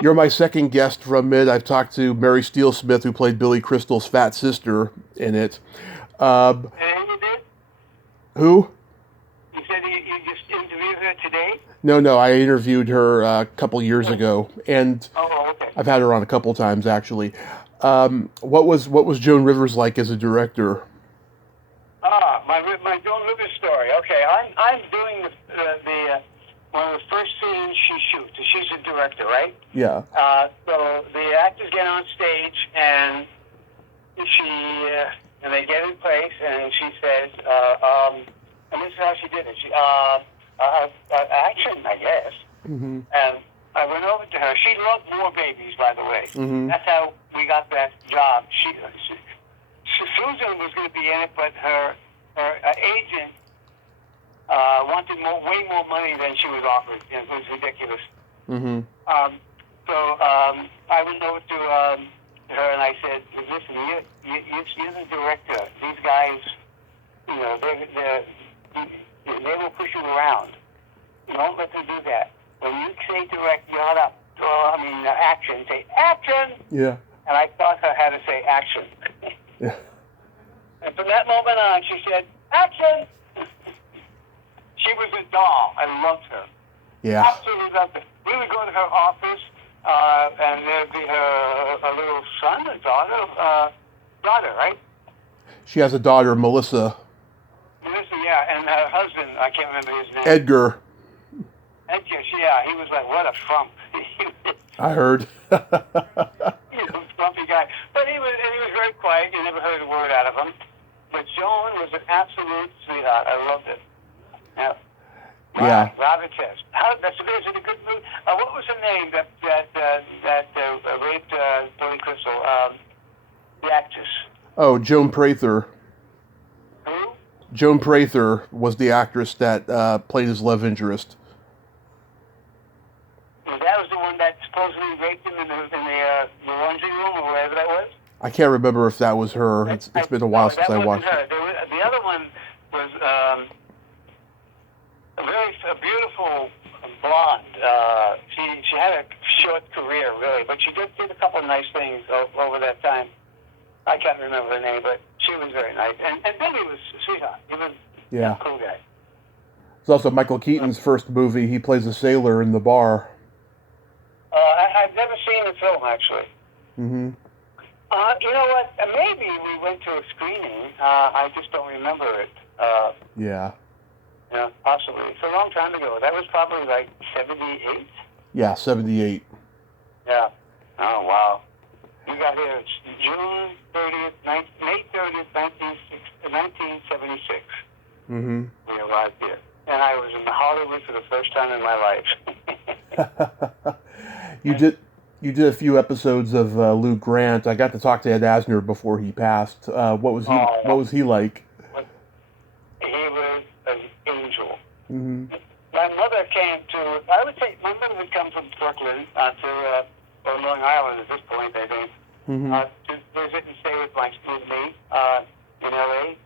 You're my second guest from it. I've talked to Mary Steele Smith, who played Billy Crystal's fat sister in it. And you did? Who? You said you just interviewed her today? No, I interviewed her a couple years ago, and okay. I've had her on a couple times actually. What was Joan Rivers like as a director? My Joan Rivers story. Okay, I'm doing the one of the first scenes she shoots. She's a director, right? Yeah. So the actors get on stage and and they get in place, and she says, and this is how she did it. Action, I guess. Mm-hmm. And I went over to her. She loved war babies, by the way. Mm-hmm. That's how we got that job. Susan was going to be in it, but her agent wanted way more money than she was offered. It was ridiculous. Mm-hmm. I went over to her and I said, "Listen, you're the director. These guys, you know, they will push you around. Don't let them do that. When you say direct, you're not action. Say action." Yeah. And I taught her how to say action. Yeah. And from that moment on, she said, "Action!" She was a doll. I loved her. Yeah. Absolutely loved her. We would go to her office, and there'd be her little son and daughter, right? She has a daughter, Melissa. Melissa, yeah, and her husband, I can't remember his name. Edgar. Edgar, yeah, he was like, what a frump. I heard. He was a frumpy guy. But he was very quiet. You never heard a word out of him. But Joan was an absolute sweetheart. I loved it. Yeah. Yeah. Rabbit Test. Is it a good movie? What was her name that raped Billy Crystal? The actress. Oh, Joan Prather. Who? Joan Prather was the actress that played his love interest. That was the one that supposedly raped him in the laundry room or wherever that was? I can't remember if that was her. It's been a while since I watched it. The other one was a beautiful blonde. She had a short career, really, but she did a couple of nice things over that time. I can't remember her name, but she was very nice. And Billy was a sweetheart. He was a cool guy. It's also Michael Keaton's first movie. He plays a sailor in the bar. I've never seen the film, actually. Mm-hmm. You know what? Maybe we went to a screening. I just don't remember it. Yeah. Yeah, possibly. It's a long time ago. That was probably like 78? Yeah, 78. Yeah. Oh, wow. You got here June 30th, May 30th, 1976. Mm-hmm. We arrived here. And I was in Hollywood for the first time in my life. You did a few episodes of Lou Grant. I got to talk to Ed Asner before he passed. What was he like? He was an angel. Mm-hmm. My mother came to. I would say my mother would come from Brooklyn to Long Island at this point, I think, Mm-hmm. to visit and stay with me in L.A.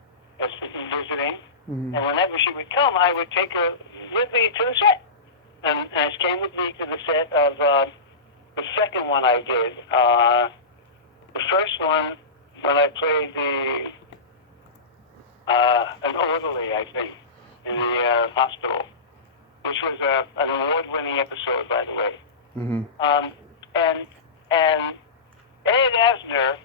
as visiting. Mm-hmm. And whenever she would come, I would take her with me to the set. And she came with me to the set of the second one I did. The first one, when I played an orderly, I think, in the hospital, which was an award-winning episode, by the way. Mm-hmm. And Ed Asner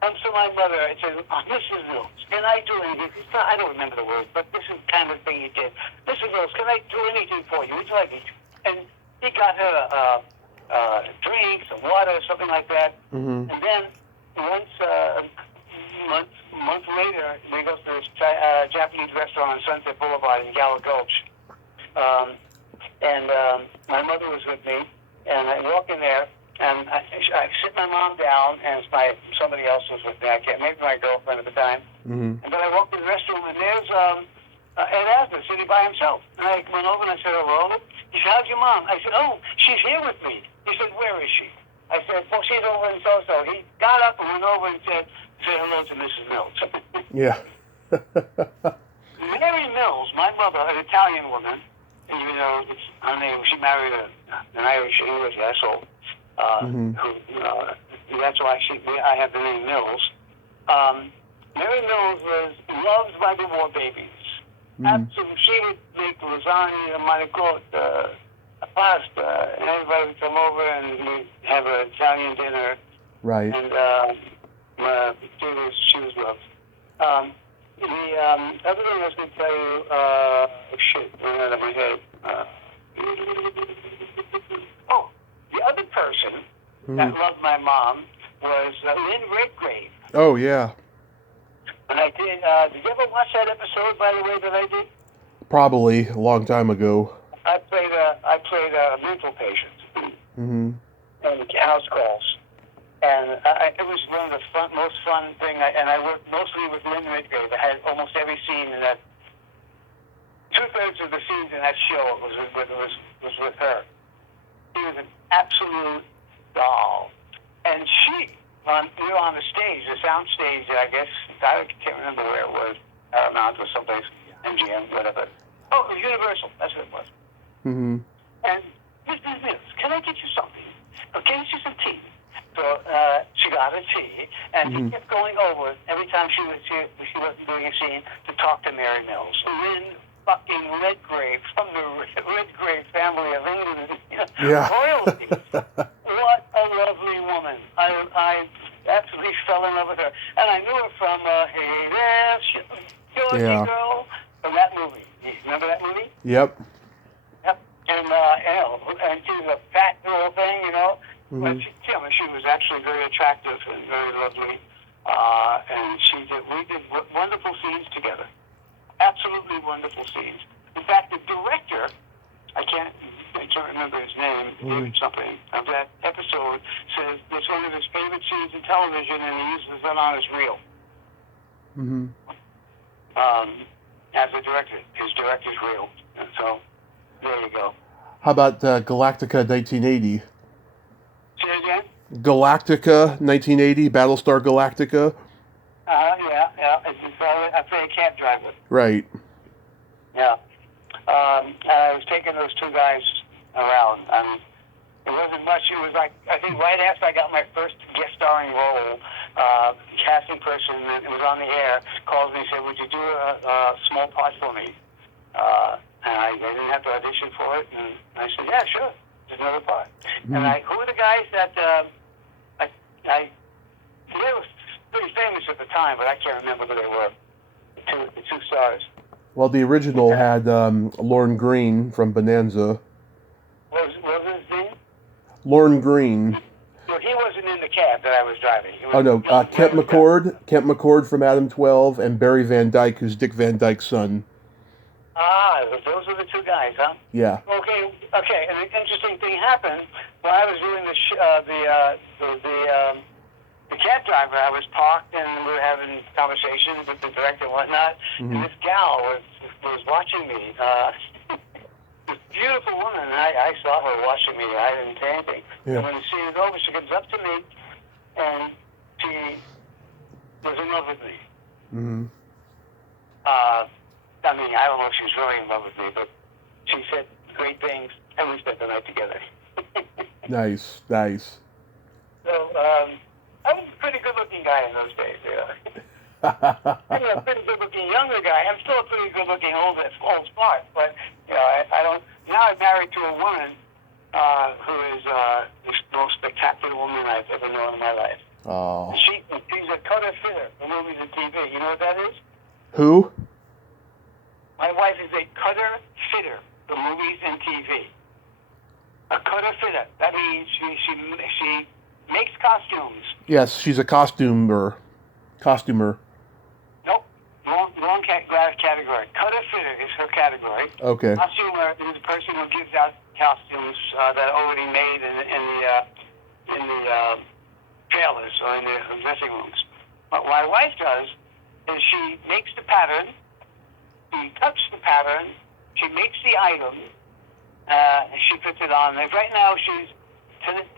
comes to my mother and says, oh, Mrs. Mills, can I do anything? I don't remember the words, but this is the kind of thing he did. Mrs. Mills, can I do anything for you? Would you like me to? And he got her drinks, some water, something like that. Mm-hmm. And then once, month later, we go to this Japanese restaurant on Sunset Boulevard in Gallo Gulch. My mother was with me, and I walk in there, and I sit my mom down, and somebody else was with me. I can't, maybe my girlfriend at the time. Mm-hmm. And then I walk in the restroom, and there's Ed Asner sitting by himself. And I went over and I said, hello. He said, how's your mom? I said, oh, she's here with me. He said, where is she? I said, well, she's over in so-so. He got up and went over and said hello to Mrs. Mills. Yeah. Mary Mills, my mother, an Italian woman, even though her name, she married an Irish-English asshole. That's why I have the name Mills. Mary Mills was loved by the war babies. Absolutely, she would make lasagna, manicotti, pasta, and everybody would come over and we'd have an Italian dinner. Right. And she was loved. The other thing I was going to tell you, went out of my head. The other person that loved my mom was Lynn Redgrave. Oh, yeah. And I did you ever watch that episode, by the way, that I did? Probably a long time ago. I played a mental patient. Mm-hmm. And house calls. And it was one of the most fun thing. And I worked mostly with Lynn Redgrave. I had almost every scene in that. 2/3 of the scenes in that show was with her. She was an absolute doll. And we were on the stage, the sound stage, I guess. I can't remember where it was. Paramount or someplace, MGM, whatever. Oh, it was Universal. That's what it was. Mm-hmm. And Mrs. Mills, can I get you something? I'll get you some tea. So she got her tea, and he kept going over every time she wasn't doing a scene to talk to Mary Mills. Lynn fucking Redgrave from the Redgrave family of England, royalty. What a lovely woman. I absolutely fell in love with her. And I knew her from Hey There, Georgie Girl, from that movie. You remember that movie? Yep. Yep. And she was a fat little thing, you know. But she was actually very attractive and very lovely. And we did wonderful scenes together. Absolutely wonderful scenes. In fact, the director, I can't remember his name, David something, of that episode says it's one of his favorite scenes in television, and he uses it on his reel. As a director, his director's reel. And so, there you go. How about Galactica 1980? Say it again? Galactica 1980, Battlestar Galactica. Yeah. I play a cab driver. Right. Yeah. I was taking those two guys around. It wasn't much. It was like, I think right after I got my first guest starring role, casting person that was on the air calls me and said, would you do a small part for me? And I didn't have to audition for it. And I said, yeah, sure. There's another part. And who were the guys that they were pretty famous at the time, but I can't remember who they were. The two stars. Well, the original had Lorne Greene from Bonanza. What was his name? Lorne Greene. Well, he wasn't in the cab that I was driving. Kent McCord from Adam 12, and Barry Van Dyke, who's Dick Van Dyke's son. Those were the two guys, huh? Yeah. Okay. And an interesting thing happened when I was doing the cab driver. I was parked and we were having conversations with the director and whatnot. And this gal was watching me. This beautiful woman. And I saw her watching me. I didn't say anything. Yeah. And when the scene was over, she comes up to me and she was in love with me. I mean, I don't know if she's really in love with me, but she said great things, and we spent the night together. Nice. So, I was a pretty good-looking guy in those days, I'm a pretty good-looking younger guy. I'm still a pretty good-looking old sport, but, I don't... Now I'm married to a woman who is the most spectacular woman I've ever known in my life. fitter. You know what that is? Who? My wife is a cutter fitter for movies and TV. A cutter fitter. That means she makes costumes. Yes, she's a costumer. Nope. Wrong category. Cutter fitter is her category. Okay. Costumer is the person who gives out costumes that are already made in the trailers or in the dressing rooms. What my wife does is she makes the pattern, she cuts the pattern, she makes the item, and she puts it on. And right now,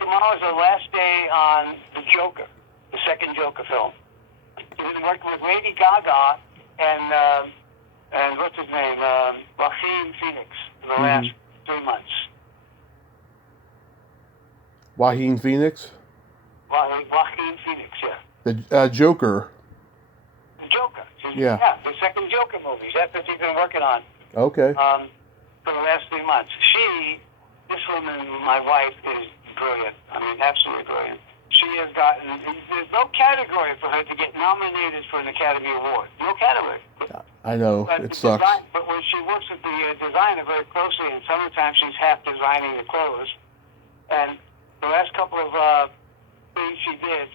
tomorrow's the last day on the Joker, the second Joker film. She's been working with Lady Gaga and what's his name, Joaquin Phoenix for the last 3 months. Joaquin Phoenix? Joaquin Phoenix, yeah. The Joker. The Joker. Yeah. The second Joker movie. That's what she's been working on. Okay. For the last 3 months. This woman, my wife, is brilliant. I mean, absolutely brilliant. She has there's no category for her to get nominated for an Academy Award. No category. I know, But it sucks. but when she works with the designer very closely, and sometimes she's half designing the clothes, and the last couple of things she did,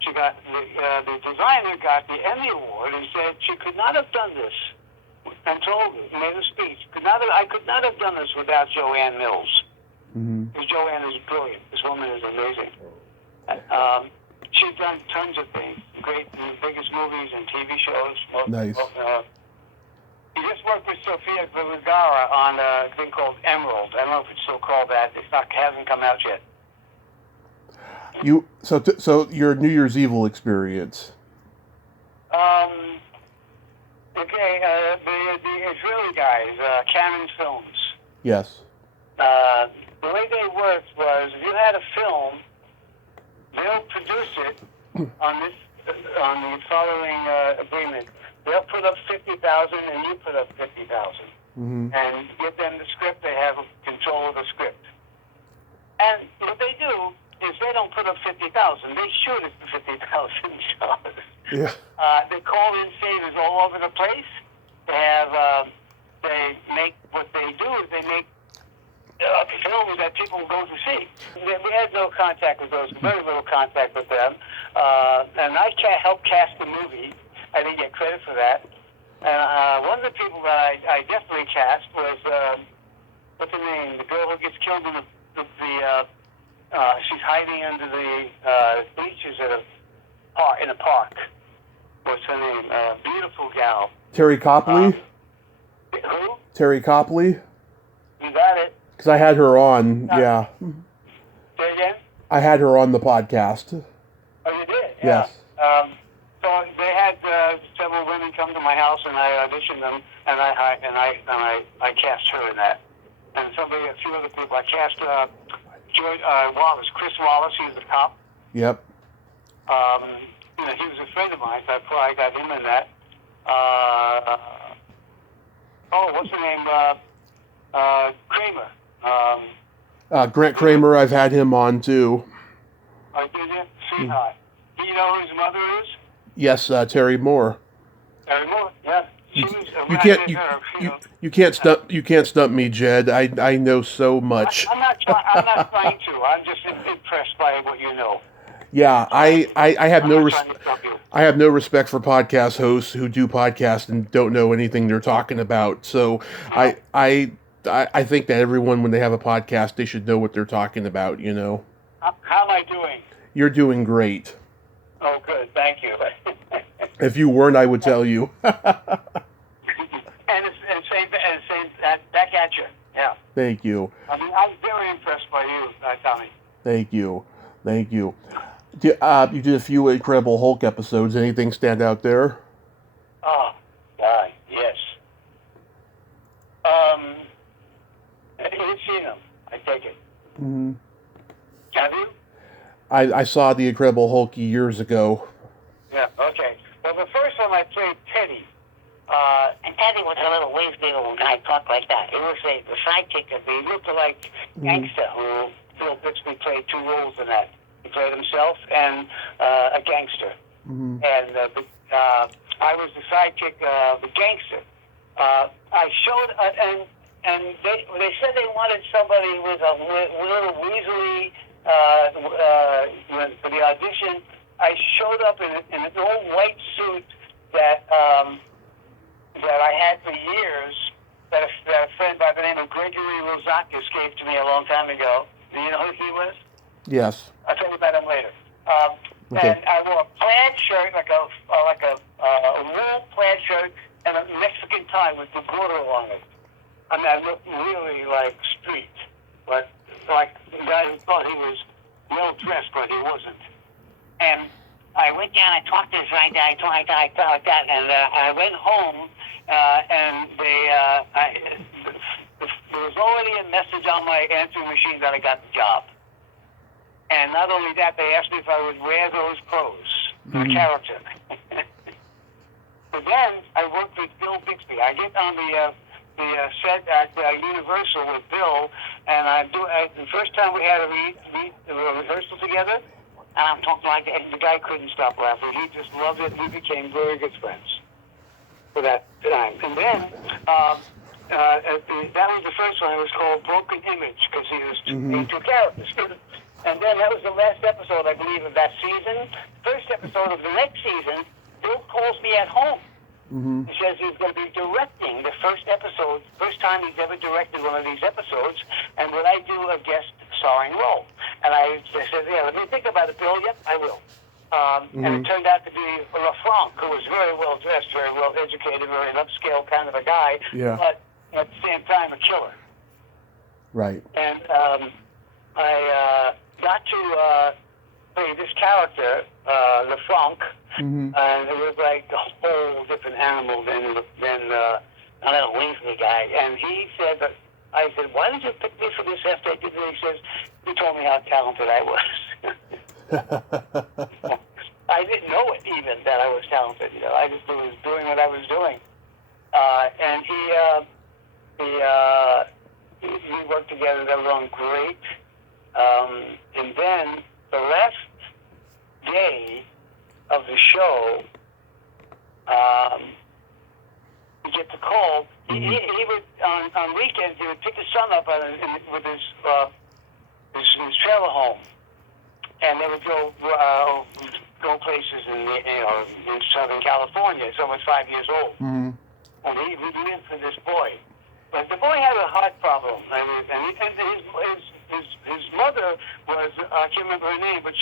she got the designer got the Emmy Award and said she could not have done this, and told her, made a speech. I could not have done this without Joanne Mills. Because Joanne is brilliant. This woman is amazing. She's done tons of things, great, biggest movies and TV shows. Nice. He just worked with Sofia Vergara on a thing called Emerald. I don't know if it's still called that. Hasn't come out yet. So your New Year's Evil experience. Okay, the Israeli guys, Canon Films. Yes. The way they worked was, if you had a film, they'll produce it on the following agreement. They'll put up 50,000 and you put up 50,000. And give them the script. They have control of the script. And what they do is they don't put up 50,000. They shoot it for $50,000. Yeah. They call in savers all over the place. They make what they do is they make films that people go to see. We had no contact with those, very little contact with them. And I helped cast the movie. I didn't get credit for that. And one of the people that I definitely cast was, what's her name? The girl who gets killed in she's hiding under the bleachers in a park. What's her name? Beautiful gal. Terry Copley? Who? Terry Copley? You got it. Because I had her on, yeah. Say again? I had her on the podcast. Oh, you did? Yeah. Yes. So they had several women come to my house, and I auditioned them, and I cast her in that. And a few other people. I cast Chris Wallace. He was the cop. Yep. He was a friend of mine, so I got him in that. What's the name? Kramer. Grant Kramer, I've had him on too. I did it. Sweetheart. Do you know who his mother is? Yes, Terry Moore. Terry Moore. Yeah. She was. You can't stump me, Jed. I know so much. I'm not trying to. I'm just impressed by what you know. Yeah, I have I have no respect for podcast hosts who do podcasts and don't know anything they're talking about. So I think that everyone, when they have a podcast, they should know what they're talking about. You know. How am I doing? You're doing great. Oh, good. Thank you. If you weren't, I would tell you. and same back at you. Yeah. Thank you. I mean, I'm very impressed by you, Tommy. Thank you. You did a few Incredible Hulk episodes. Anything stand out there? Oh, God, yes. You've seen them, I take it. Mm-hmm. Have you? I saw the Incredible Hulk years ago. Yeah, okay. Well, the first one I played Teddy. And Teddy was a little wave little guy, talked like that. It was the sidekick of the look-alike gangster who Bill Bixby played two roles in that. He played himself and a gangster. Mm-hmm. and I was the sidekick, the gangster. I showed, and they said they wanted somebody with a little weaselly. For the audition, I showed up in an old white suit that I had for years. That a friend by the name of Gregory Rosakis gave to me a long time ago. Do you know who he was? Yes. I'll tell you about him later. Okay. And I wore a plaid shirt, like a wool plaid shirt, and a Mexican tie with the border on it. I mean, I looked really like street, but like the guy who thought he was well dressed, but he wasn't. And I went down, I talked to this right guy, I talked like that, and I went home, and there was already a message on my answering machine that I got the job. And not only that, they asked me if I would wear those clothes, the character. So then I worked with Bill Bixby. I get on the set at Universal with Bill, and the first time we had a rehearsal together, and I'm talking like the guy couldn't stop laughing. He just loved it. We became very good friends for that time. And then that was the first one. It was called Broken Image because he was two characters. And then that was the last episode, I believe, of that season. First episode of the next season, Bill calls me at home. He says he's going to be directing the first episode, first time he's ever directed one of these episodes, and would I do a guest starring role? And I said, yeah, let me think about it, Bill. Yep, I will. And it turned out to be LaFranc, who was very well dressed, very well educated, very an upscale kind of a guy, but at the same time a killer. Right. And I got to play this character, LaFranc, and it was like a whole different animal than a little Weasley guy. And he said, I said, why did you pick me for this after I did this? He says, you told me how talented I was. I didn't know it even that I was talented. You know, I just was doing what I was doing. And we worked together. That was on great. And then the last day of the show, he gets a call. He would on weekends he would pick his son up with his trailer home, and they would go places in Southern California. So was 5 years old, and he lived for this boy. But the boy had a heart problem, and his mother was I can't remember her name, but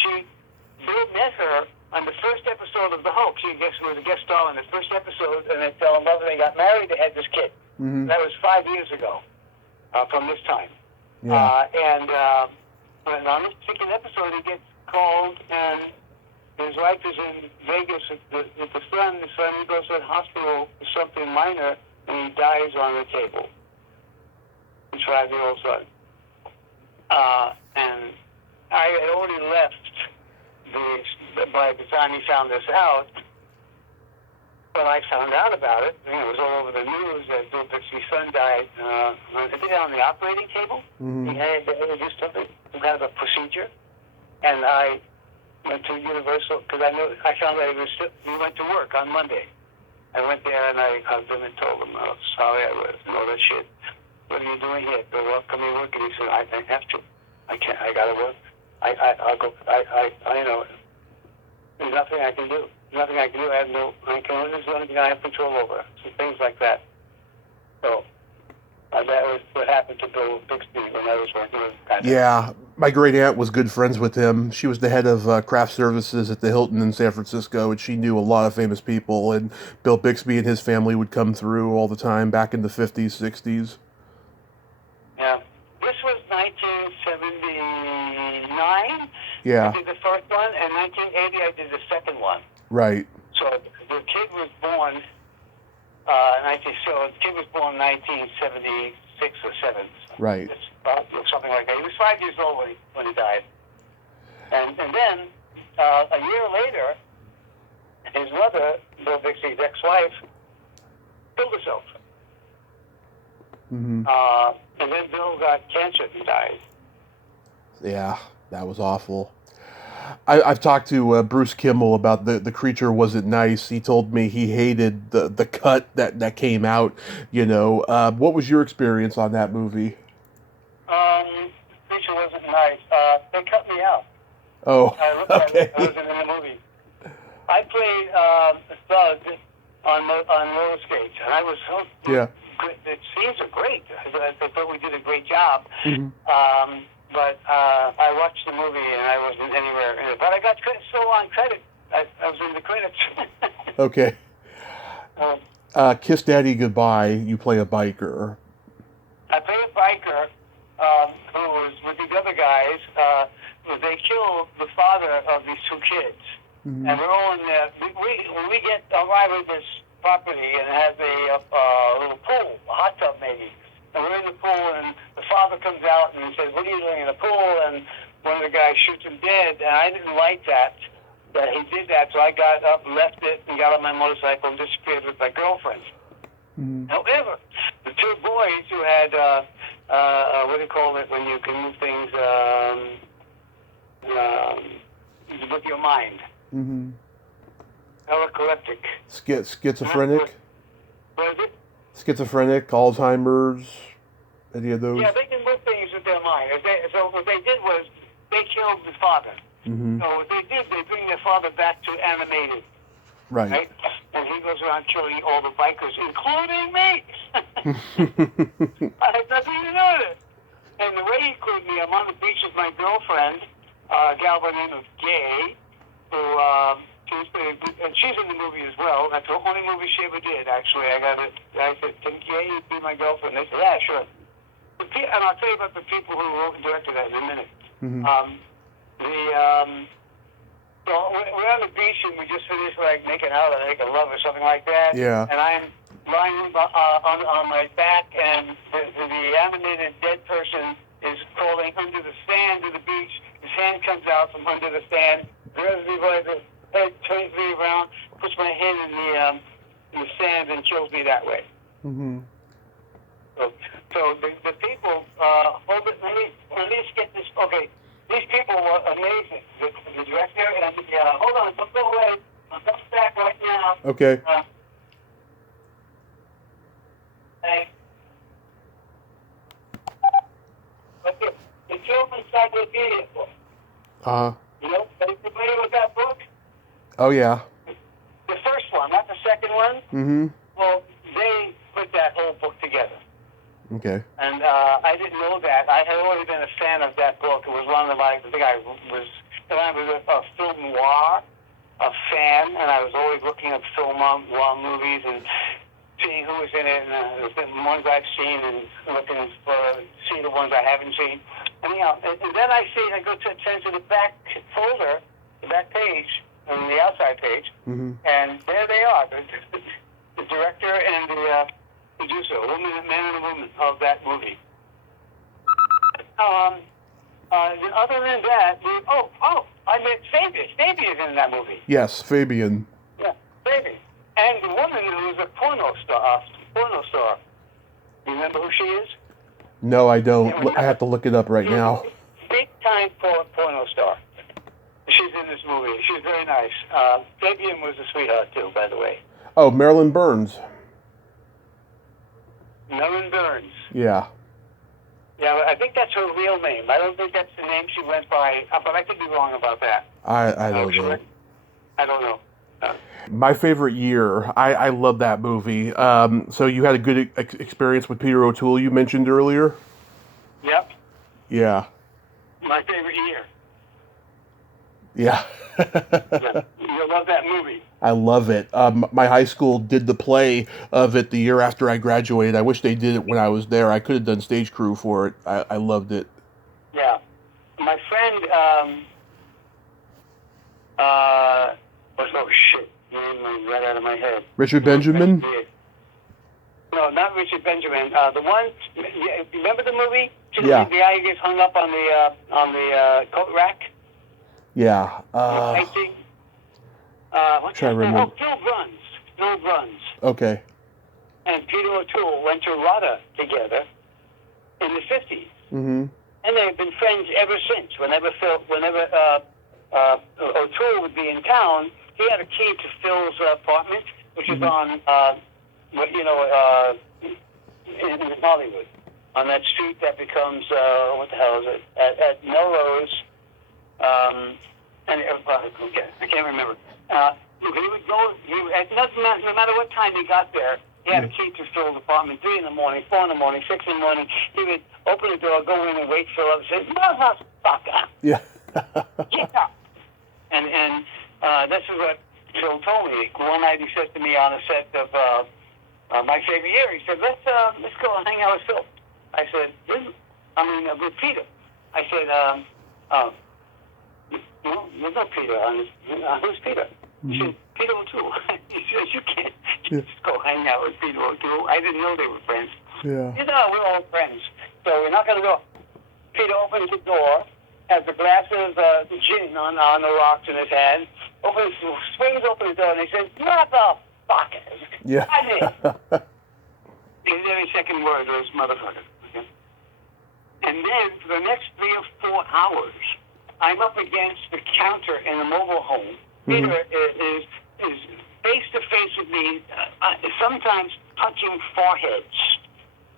Bill met her on the first episode of The Hoax. She was a guest star on the first episode, and they fell in love, and they got married. They had this kid. That was 5 years ago from this time. Yeah. And on this particular episode, he gets called, and his wife is in Vegas with the son. The son goes to the hospital for something minor, and he dies on the table. His 5-year-old son. And I had already left by the time he found this out. When I found out about it, it was all over the news that Bill Bixby's son died. I did it on the operating table. He had to do some kind of a procedure. And I went to Universal because I found that he went to work on Monday. I went there and I hugged him and told him how sorry I was and all that shit. What are you doing here? Bill, well, come here work. And he said, I have to. I can't. I gotta work. I'll go. You know, there's nothing I can do. Nothing I can do. This is the only thing I have control over. So things like that. So that was what happened to Bill Bixby when I was working with him. Yeah, my great aunt was good friends with him. She was the head of craft services at the Hilton in San Francisco, and she knew a lot of famous people. And Bill Bixby and his family would come through all the time back in the 50s, 60s. Yeah. This was 1979. Yeah. I did the first one, and 1980 I did the second one. Right. So the kid was born. The kid was born in 1976 or 7. Right. Something like that. He was 5 years old when he died. And then a year later, his mother, Bill Bixby's ex-wife, killed herself. And then Bill got cancer and died. Yeah, that was awful. I've talked to Bruce Kimmel about the creature wasn't nice. He told me he hated the cut that came out. What was your experience on that movie? The picture wasn't nice. They cut me out. Oh, I okay. wasn't in the movie. I played a thug on roller skates, and I was so Yeah. good. The scenes are great. I thought we did a great job. Hmm. But I watched the movie, and I wasn't anywhere in it. But I got still on credit. I was in the credits. Okay. Um, Kiss Daddy Goodbye. You play a biker. I played a biker who was with these other guys. They killed the father of these two kids. Mm-hmm. And we're all in there. We get arrive at this property and it has a little pool, a hot tub maybe. And we're in the pool and the father comes out and he says, "What are you doing in the pool?" And one of the guys shoots him dead. And I didn't like that he did that. So I got up, left it, and got on my motorcycle and disappeared with my girlfriend. Mm-hmm. However, the two boys who had, what do you call it when you can move things with your mind? Mm-hmm. Epileptic. Schizophrenic? What is it? Schizophrenic, Alzheimer's, any of those? Yeah, they can move things with their mind. So what they did was they killed the father. Mm-hmm. So what they did, they bring their father back to animated. Right? And he goes around killing all the bikers, including me. I had nothing to do with it. And the way he killed me, I'm on the beach with my girlfriend, a gal by the name of Gay, who, and she's in the movie as well. That's the only movie she ever did, actually. I said, "Can Gay be my girlfriend?" They said, "Yeah, sure." And I'll tell you about the people who wrote and directed that in a minute. Mm-hmm. So we're on the beach and we just finished making out or making love or something like that. Yeah. And I'm lying on my back and the animated dead person is crawling under the sand of the beach. His hand comes out from under the sand, grabs me by the head, turns me around, puts my hand in the sand and kills me that way. Mm-hmm. So the people, hold it, let me just get this, okay. These people were amazing. The director and hold on, don't go away. I'm coming back right now. Okay. Hey. But the Children's Encyclopedia book. Uh-huh. You know, are you familiar with that book? Oh, yeah. The first one, not the second one. Mm-hmm. Well, they put that whole book together. Okay. And I didn't know that. I had already been a fan of that book. It was one of I think I was a film noir, a fan, and I was always looking at film noir movies and seeing who was in it, and the ones I've seen, and looking for see the ones I haven't seen. And then I go to the back folder, the back page, and the outside page, mm-hmm. And there they are, the director and the producer, a man and a woman of that movie. Other than that, I met Fabian. Fabian is in that movie. Yes, Fabian. Yeah, Fabian. And the woman who was a porno star. You remember who she is? No, I don't. I have to look it up right now. Big time porno star. She's in this movie. She's very nice. Fabian was a sweetheart too, by the way. Oh, Marilyn Burns. Marilyn Burns. Yeah. Yeah, I think that's her real name. I don't think that's the name she went by, but I could be wrong about that. I don't know. I don't know. My favorite year, I love that movie. So you had a good experience with Peter O'Toole you mentioned earlier? Yep. Yeah. My favorite year. Yeah. Yeah. You love that movie. I love it. My high school did the play of it the year after I graduated. I wish they did it when I was there. I could have done stage crew for it. I loved it. Yeah. My friend, name went right out of my head. Richard Benjamin? No, not Richard Benjamin. The one, remember the movie? Yeah. The guy who gets hung up on the coat rack? Yeah. What's try to remember. Phil Bruns. Okay. And Peter O'Toole went to RADA together in the 50s. Mm-hmm. And they've been friends ever since. Whenever O'Toole would be in town, he had a key to Phil's apartment, which is on, in Hollywood, on that street that becomes, what the hell is it? At Melrose, I can't remember. He would go, no matter what time he got there, he had a key to Phil's apartment, 3 in the morning, 4 in the morning, 6 in the morning. He would open the door, go in and wake Phil up and say, motherfucker. Yeah. Get up. And this is what Phil told me. One night he said to me on a set of My Favorite Year, he said, let's go and hang out with Phil. I said, with Peter. I said, there's no Peter. Who's Peter? He said, Peter O'Toole. He says, you can't just go hang out with Peter O'Toole. I didn't know they were friends. Yeah. He said, no, we're all friends. So we're not going to go. Peter opens the door, has a glass of gin on the rocks in his hand, swings open the door, and he says, motherfuckers. Yeah. His every second word was motherfucker. Okay? And then for the next 3 or 4 hours, I'm up against the counter in the mobile home. Peter is face to face with me, sometimes touching foreheads,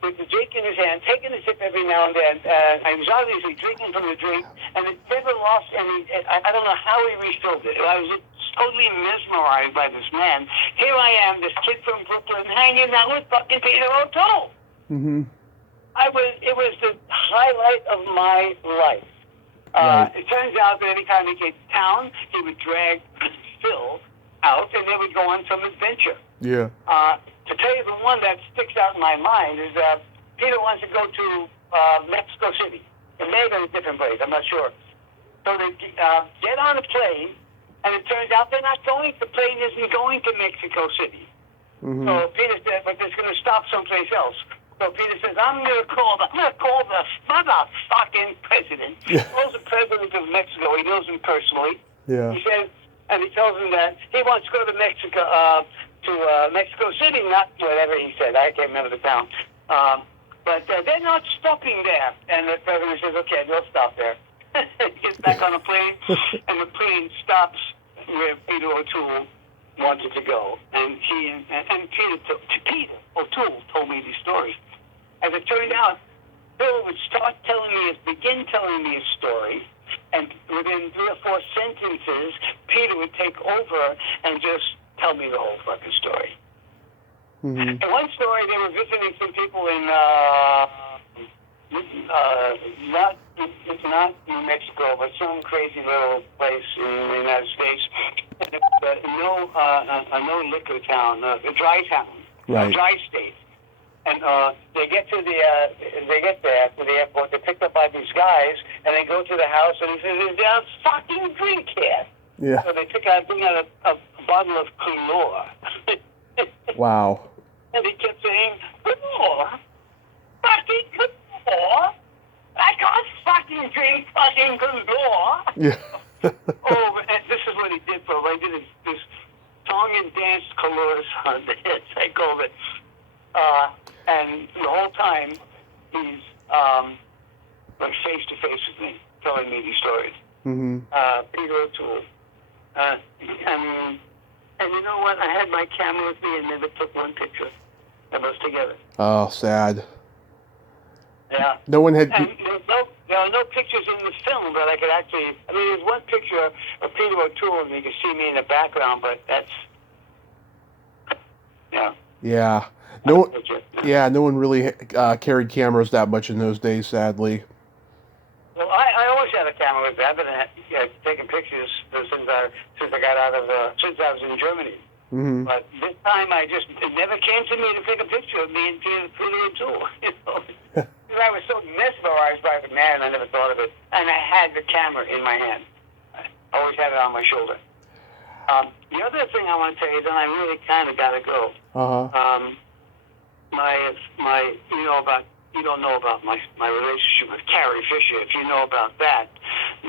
with the drink in his hand, taking a sip every now and then. I was obviously drinking from the drink, and it never lost any. I don't know how he refilled it. I was totally mesmerized by this man. Here I am, this kid from Brooklyn, hanging out with fucking Peter O'Toole. Mm-hmm. It was the highlight of my life. Right. It turns out that every time he came to town, he would drag Phil out, and they would go on some adventure. Yeah. To tell you the one that sticks out in my mind is Peter wants to go to Mexico City. It may have been a different place, I'm not sure. So they get on a plane, and it turns out they're not going. The plane isn't going to Mexico City. Mm-hmm. So Peter said, but it's going to stop someplace else. So Peter says, I'm going to call the motherfucking president. He knows the president of Mexico. He knows him personally. Yeah. He says, and he tells him that he wants to go to Mexico, Mexico City, not whatever he said. I can't remember the town. But they're not stopping there. And the president says, okay, they'll stop there. He gets back on the plane, and the plane stops where Peter O'Toole wanted to go. And Peter O'Toole told me these stories. As it turned out, Bill would begin telling me a story, and within 3 or 4 sentences, Peter would take over and just tell me the whole fucking story. Mm-hmm. In one story, they were visiting some people in not New Mexico, but some crazy little place in the United States. And it was a no liquor town, a dry town, right. A dry state. And they get there to the airport. They're picked up by these guys, and they go to the house, and he says, "Is there a fucking drink here?" Yeah. So they bring out a bottle of Galore. Wow. And he kept saying, Galore? Fucking Galore? I can't fucking drink fucking Galore. Yeah. And this is what he did for him. I did this song and dance colors on the hits, I called it. And the whole time, he's like face to face with me, telling me these stories. Mm-hmm. Peter O'Toole. And you know what? I had my camera with me and never took one picture of us together. Oh, sad. Yeah. No one had. And there are no pictures in the film that I could actually. I mean, there's one picture of Peter O'Toole, and you can see me in the background, but that's. Yeah. Yeah. No one really carried cameras that much in those days, sadly. Well, I always had a camera with me. I've been taking pictures since I was in Germany. Mm-hmm. But this time, it never came to me to take a picture of me and Peter O'Toole. You know, because I was so mesmerized by the man, I never thought of it. And I had the camera in my hand. I always had it on my shoulder. The other thing I want to tell you, then I really kind of got to go. Uh-huh. You don't know about my relationship with Carrie Fisher. If you know about that,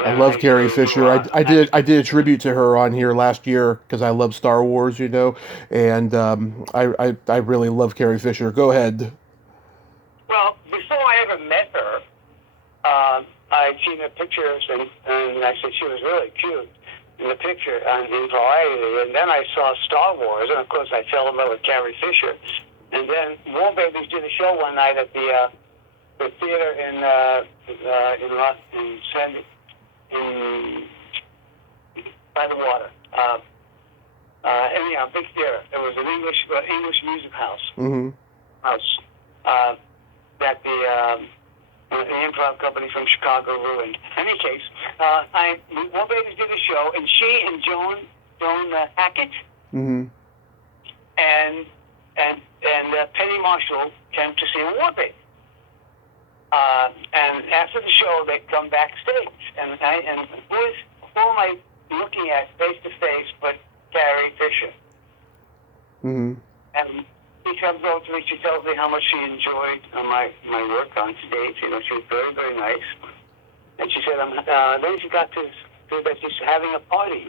I love Carrie Fisher. I did a tribute to her on here last year because I love Star Wars, and I really love Carrie Fisher. Go ahead. Well, before I ever met her, I'd seen her pictures, and I said she was really cute in the picture in Variety. And then I saw Star Wars, and of course I fell in love with Carrie Fisher. And then War Babies did a show one night at the theater in by the water. Anyhow, big theater. It was an English music house. That the improv company from Chicago ruined. In any case, War Babies did a show, and she and Joan Hackett, and Penny Marshall came to see War Babies. And after the show, they come backstage, and who am I looking at face to face but Carrie Fisher? And she comes over to me. She tells me how much she enjoyed my work on stage. You know, she was very, very nice. And she said, then she got to that she's having a party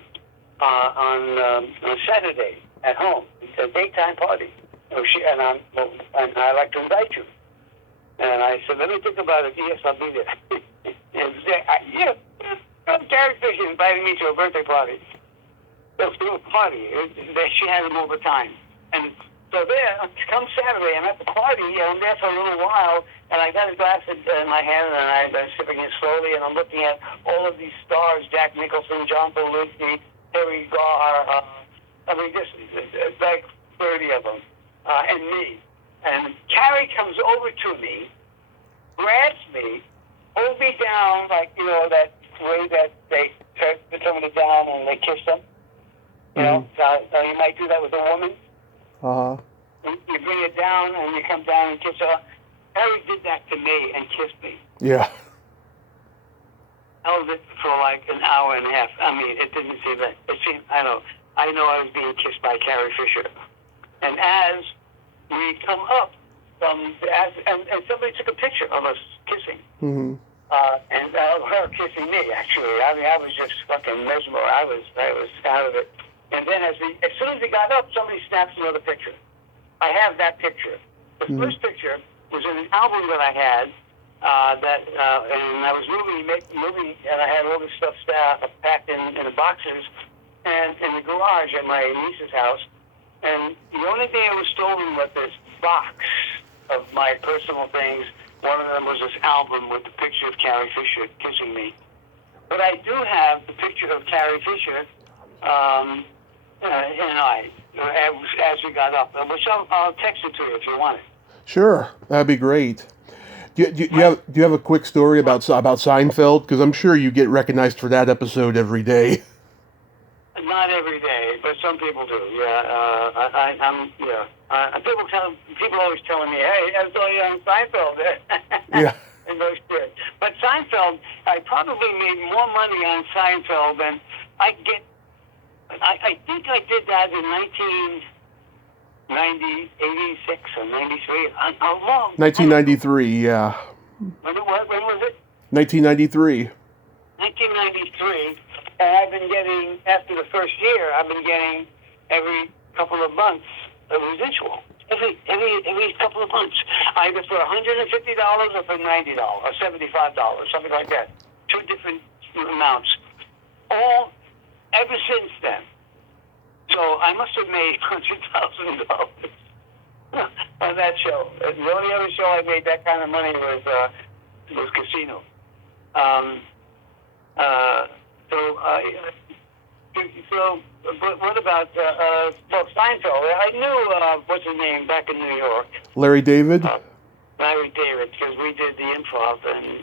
on Saturday at home. It's a daytime party. And I'd like to invite you. And I said, let me think about it. Yes, I'll be there. Carrie Fisher invited me to a birthday party. To a party. She had them over time. And so there, come Saturday, I'm at the party, I'm there for a little while, and I got a glass in my hand, and I've been sipping it slowly, and I'm looking at all of these stars, Jack Nicholson, John Belushi, Harry Gar, just like 30 of them, and me. And Carrie comes over to me, grabs me, holds me down, like, that way that they put someone down and they kiss them. You might do that with a woman. You bring it down and you come down and kiss her. Harry did that to me and kissed me. Yeah. Held it for like an hour and a half. I mean, it didn't seem that. It seemed, I know I was being kissed by Carrie Fisher. And as we come up, and somebody took a picture of us kissing. And her kissing me, actually. I mean, I was just fucking miserable. I was out of it. And then as soon as he got up, somebody snaps another picture. I have that picture. The first picture was in an album that I had, and I was moving, and I had all this stuff packed in the boxes, and in the garage at my niece's house. And the only thing that was stolen was this box of my personal things. One of them was this album with the picture of Carrie Fisher kissing me. But I do have the picture of Carrie Fisher, and I, as we got up, which I'll text it to you if you want it. Sure, that'd be great. Do you have a quick story about Seinfeld? Because I'm sure you get recognized for that episode every day. Not every day, but some people do. Yeah, people always telling me, "Hey, I saw you on Seinfeld." Yeah. And those shit. But Seinfeld, I probably made more money on Seinfeld than I get. I think I did that in 1986 or 93. How long? 1993, yeah. When was it? 1993. 1993. And I've been getting, after the first year, I've been getting every couple of months a residual. Every couple of months. Either for $150 or for $90 or $75, something like that. Two different amounts. All ever since then. So I must have made $100,000 on that show. The only other show I made that kind of money was Casino. But what about Seinfeld? I knew what's his name back in New York. Larry David. Larry David, because we did the improv, and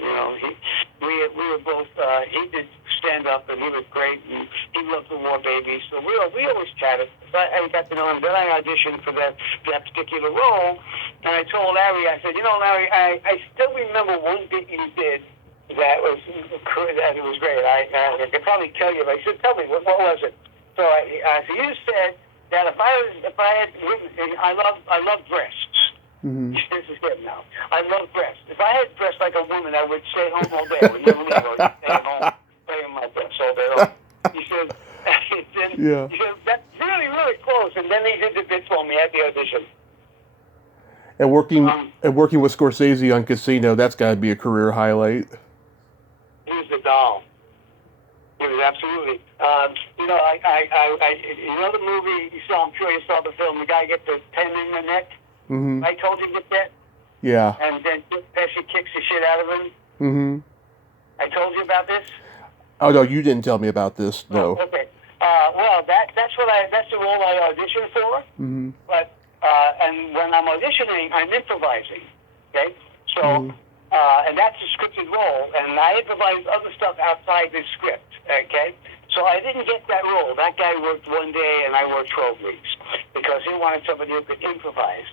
we were both. He did stand up, and he was great, and he loved the War Babies. So we always chatted. I got to know him. Then I auditioned for that particular role, and I told Larry, I said, Larry, I still remember one bit you did that it was great. I could probably tell you, but I said, tell me, what was it? So I said, you said that if I had women, I love breasts. This is good now. I love breasts. If I had breasts like a woman, I would stay home all day. I would never leave. I would stay at home, play with my breasts all day long. He said, that's really, really close. And then he did the bit for me at the audition. And working with Scorsese on Casino, that's got to be a career highlight. doll. It was absolutely. You know, you know the movie you saw. I'm sure you saw the film. The guy gets the pen in the neck. Mm-hmm. I told you to get that. Yeah. And then Pesci kicks the shit out of him. Mm-hmm. I told you about this. Oh no, you didn't tell me about this. No. Oh, okay. Well, that's the role I auditioned for. Mm-hmm. But and when I'm auditioning, I'm improvising. Okay. So Mm-hmm. And that's a scripted role, and I improvise other stuff outside the script. Okay. So I didn't get that role. That guy worked one day, and I worked 12 weeks because he wanted somebody who could improvise.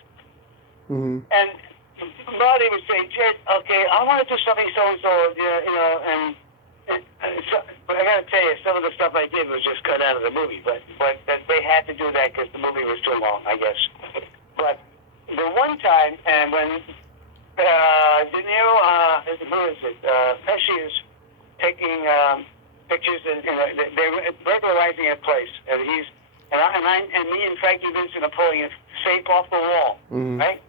Mm-hmm. And Marty would say, Jed, okay, I want to do something so-and-so, you know, and so, but I got to tell you, some of the stuff I did was just cut out of the movie, but they had to do that because the movie was too long, I guess. But the one time, and when De Niro, who is it? Pesci is taking pictures, and they're burglarizing a place, and me and Frankie Vincent are pulling a safe off the wall, Mm-hmm. right?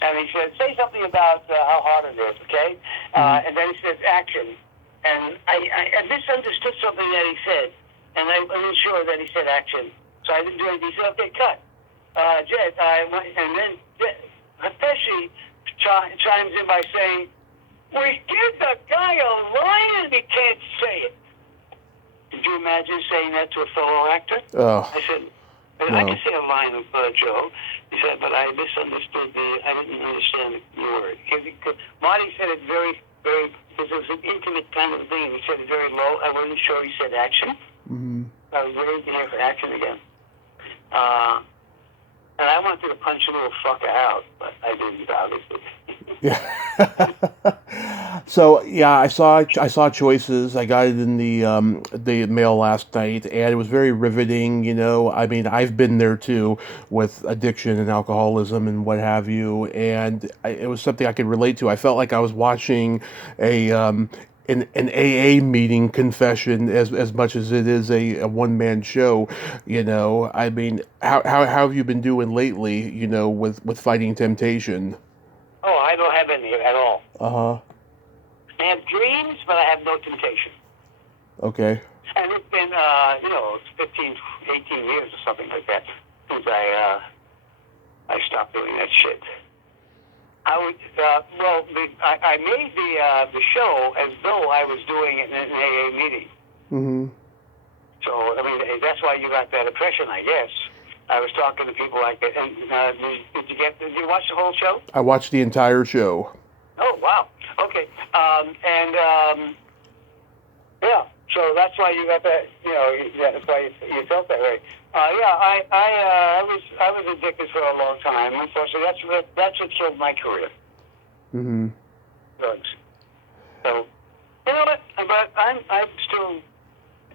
And he said, say something about how hard it is, okay? And then he says, action. And I misunderstood something that he said, and I wasn't sure that he said action. So I didn't do anything. He said, okay, cut. Jed, and then Pesci chimes in by saying, we give the guy a line and he can't say it. Could you imagine saying that to a fellow actor? Oh. I said, No. I can say a line of Joe. He said, but I misunderstood I didn't understand the word. Marty said it very, very, because it was an intimate kind of thing. He said it very low. I wasn't sure he said action. Mm-hmm. I was waiting to hear for action again. And I wanted to punch a little fucker out, but I didn't, obviously. Yeah. So yeah, I saw Choices. I got it in the mail last night, and it was very riveting. You know, I mean, I've been there too with addiction and alcoholism and what have you, and it was something I could relate to. I felt like I was watching an AA meeting confession as much as it is a one man show. You know, I mean, how have you been doing lately? You know, with fighting temptation. Oh, I don't have any at all. Uh-huh. I have dreams, but I have no temptation. Okay. And it's been, 15, 18 years or something like that since I stopped doing that shit. I made the show as though I was doing it in an AA meeting. Mm-hmm. So, I mean, that's why you got that impression, I guess. I was talking to people like that. And did you watch the whole show? I watched the entire show. Oh, wow. Okay. Yeah. So that's why you got that. You know, that's why you felt that way. I was addicted for a long time. Unfortunately, that's what killed my career. Mm-hmm. Drugs. So, you know what? But I'm still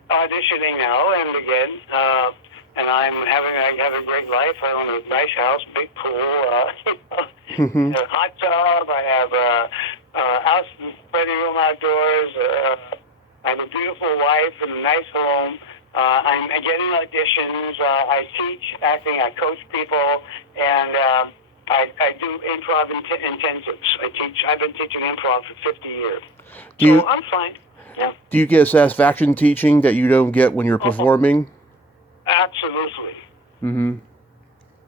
auditioning now and again. And I have a great life. I own a nice house, big pool, Mm-hmm. a hot tub. I have a house, plenty of room outdoors. I have a beautiful wife and a nice home. I'm getting auditions. I teach acting. I coach people, and I do improv intensives. I've been teaching improv for 50 years. So I'm fine. Yeah. Do you get satisfaction teaching that you don't get when you're performing? Absolutely. Mm-hmm.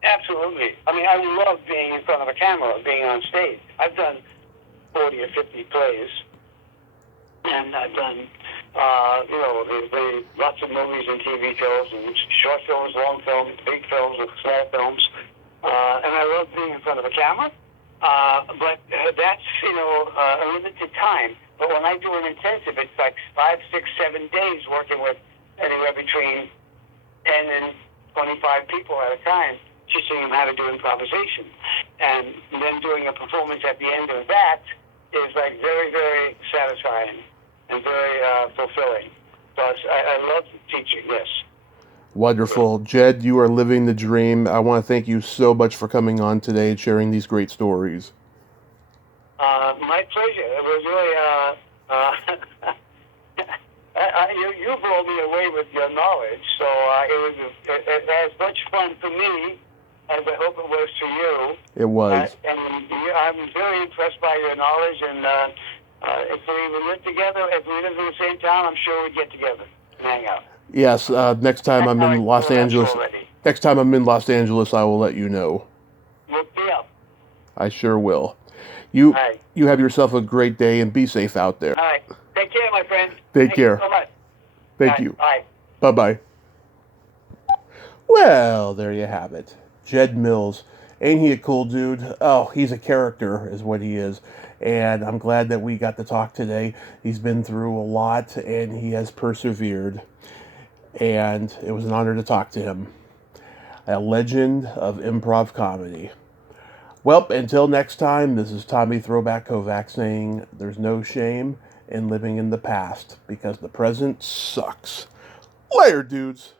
Absolutely. I mean, I love being in front of a camera, being on stage. I've done 40 or 50 plays, and I've done, lots of movies and TV shows, and short films, long films, big films, and small films. And I love being in front of a camera. But that's, a limited time. But when I do an intensive, it's like 5, 6, 7 days working with anywhere between 10 and 25 people at a time, teaching them how to do improvisation. And then doing a performance at the end of that is like very, very satisfying and very fulfilling. So I love teaching, yes. Wonderful. Jed, you are living the dream. I want to thank you so much for coming on today and sharing these great stories. My pleasure. It was really, you blow me away with your knowledge, so it was as much fun for me as I hope it was for you. It was. And I'm very impressed by your knowledge, and If we lived together, if we lived in the same town, I'm sure we'd get together and hang out. Yes, next time I'm in Los Angeles. Next time I'm in Los Angeles, I will let you know. Look me up. I sure will. You right. You have yourself a great day and be safe out there. All right. Take care, my friend. Take care. You so much. Thank you. Bye. Bye-bye. Well, there you have it. Jed Mills. Ain't he a cool dude? Oh, he's a character is what he is. And I'm glad that we got to talk today. He's been through a lot and he has persevered. And it was an honor to talk to him. A legend of improv comedy. Well, until next time, this is Tommy Throwback Kovac saying there's no shame in living in the past because the present sucks. Later, dudes.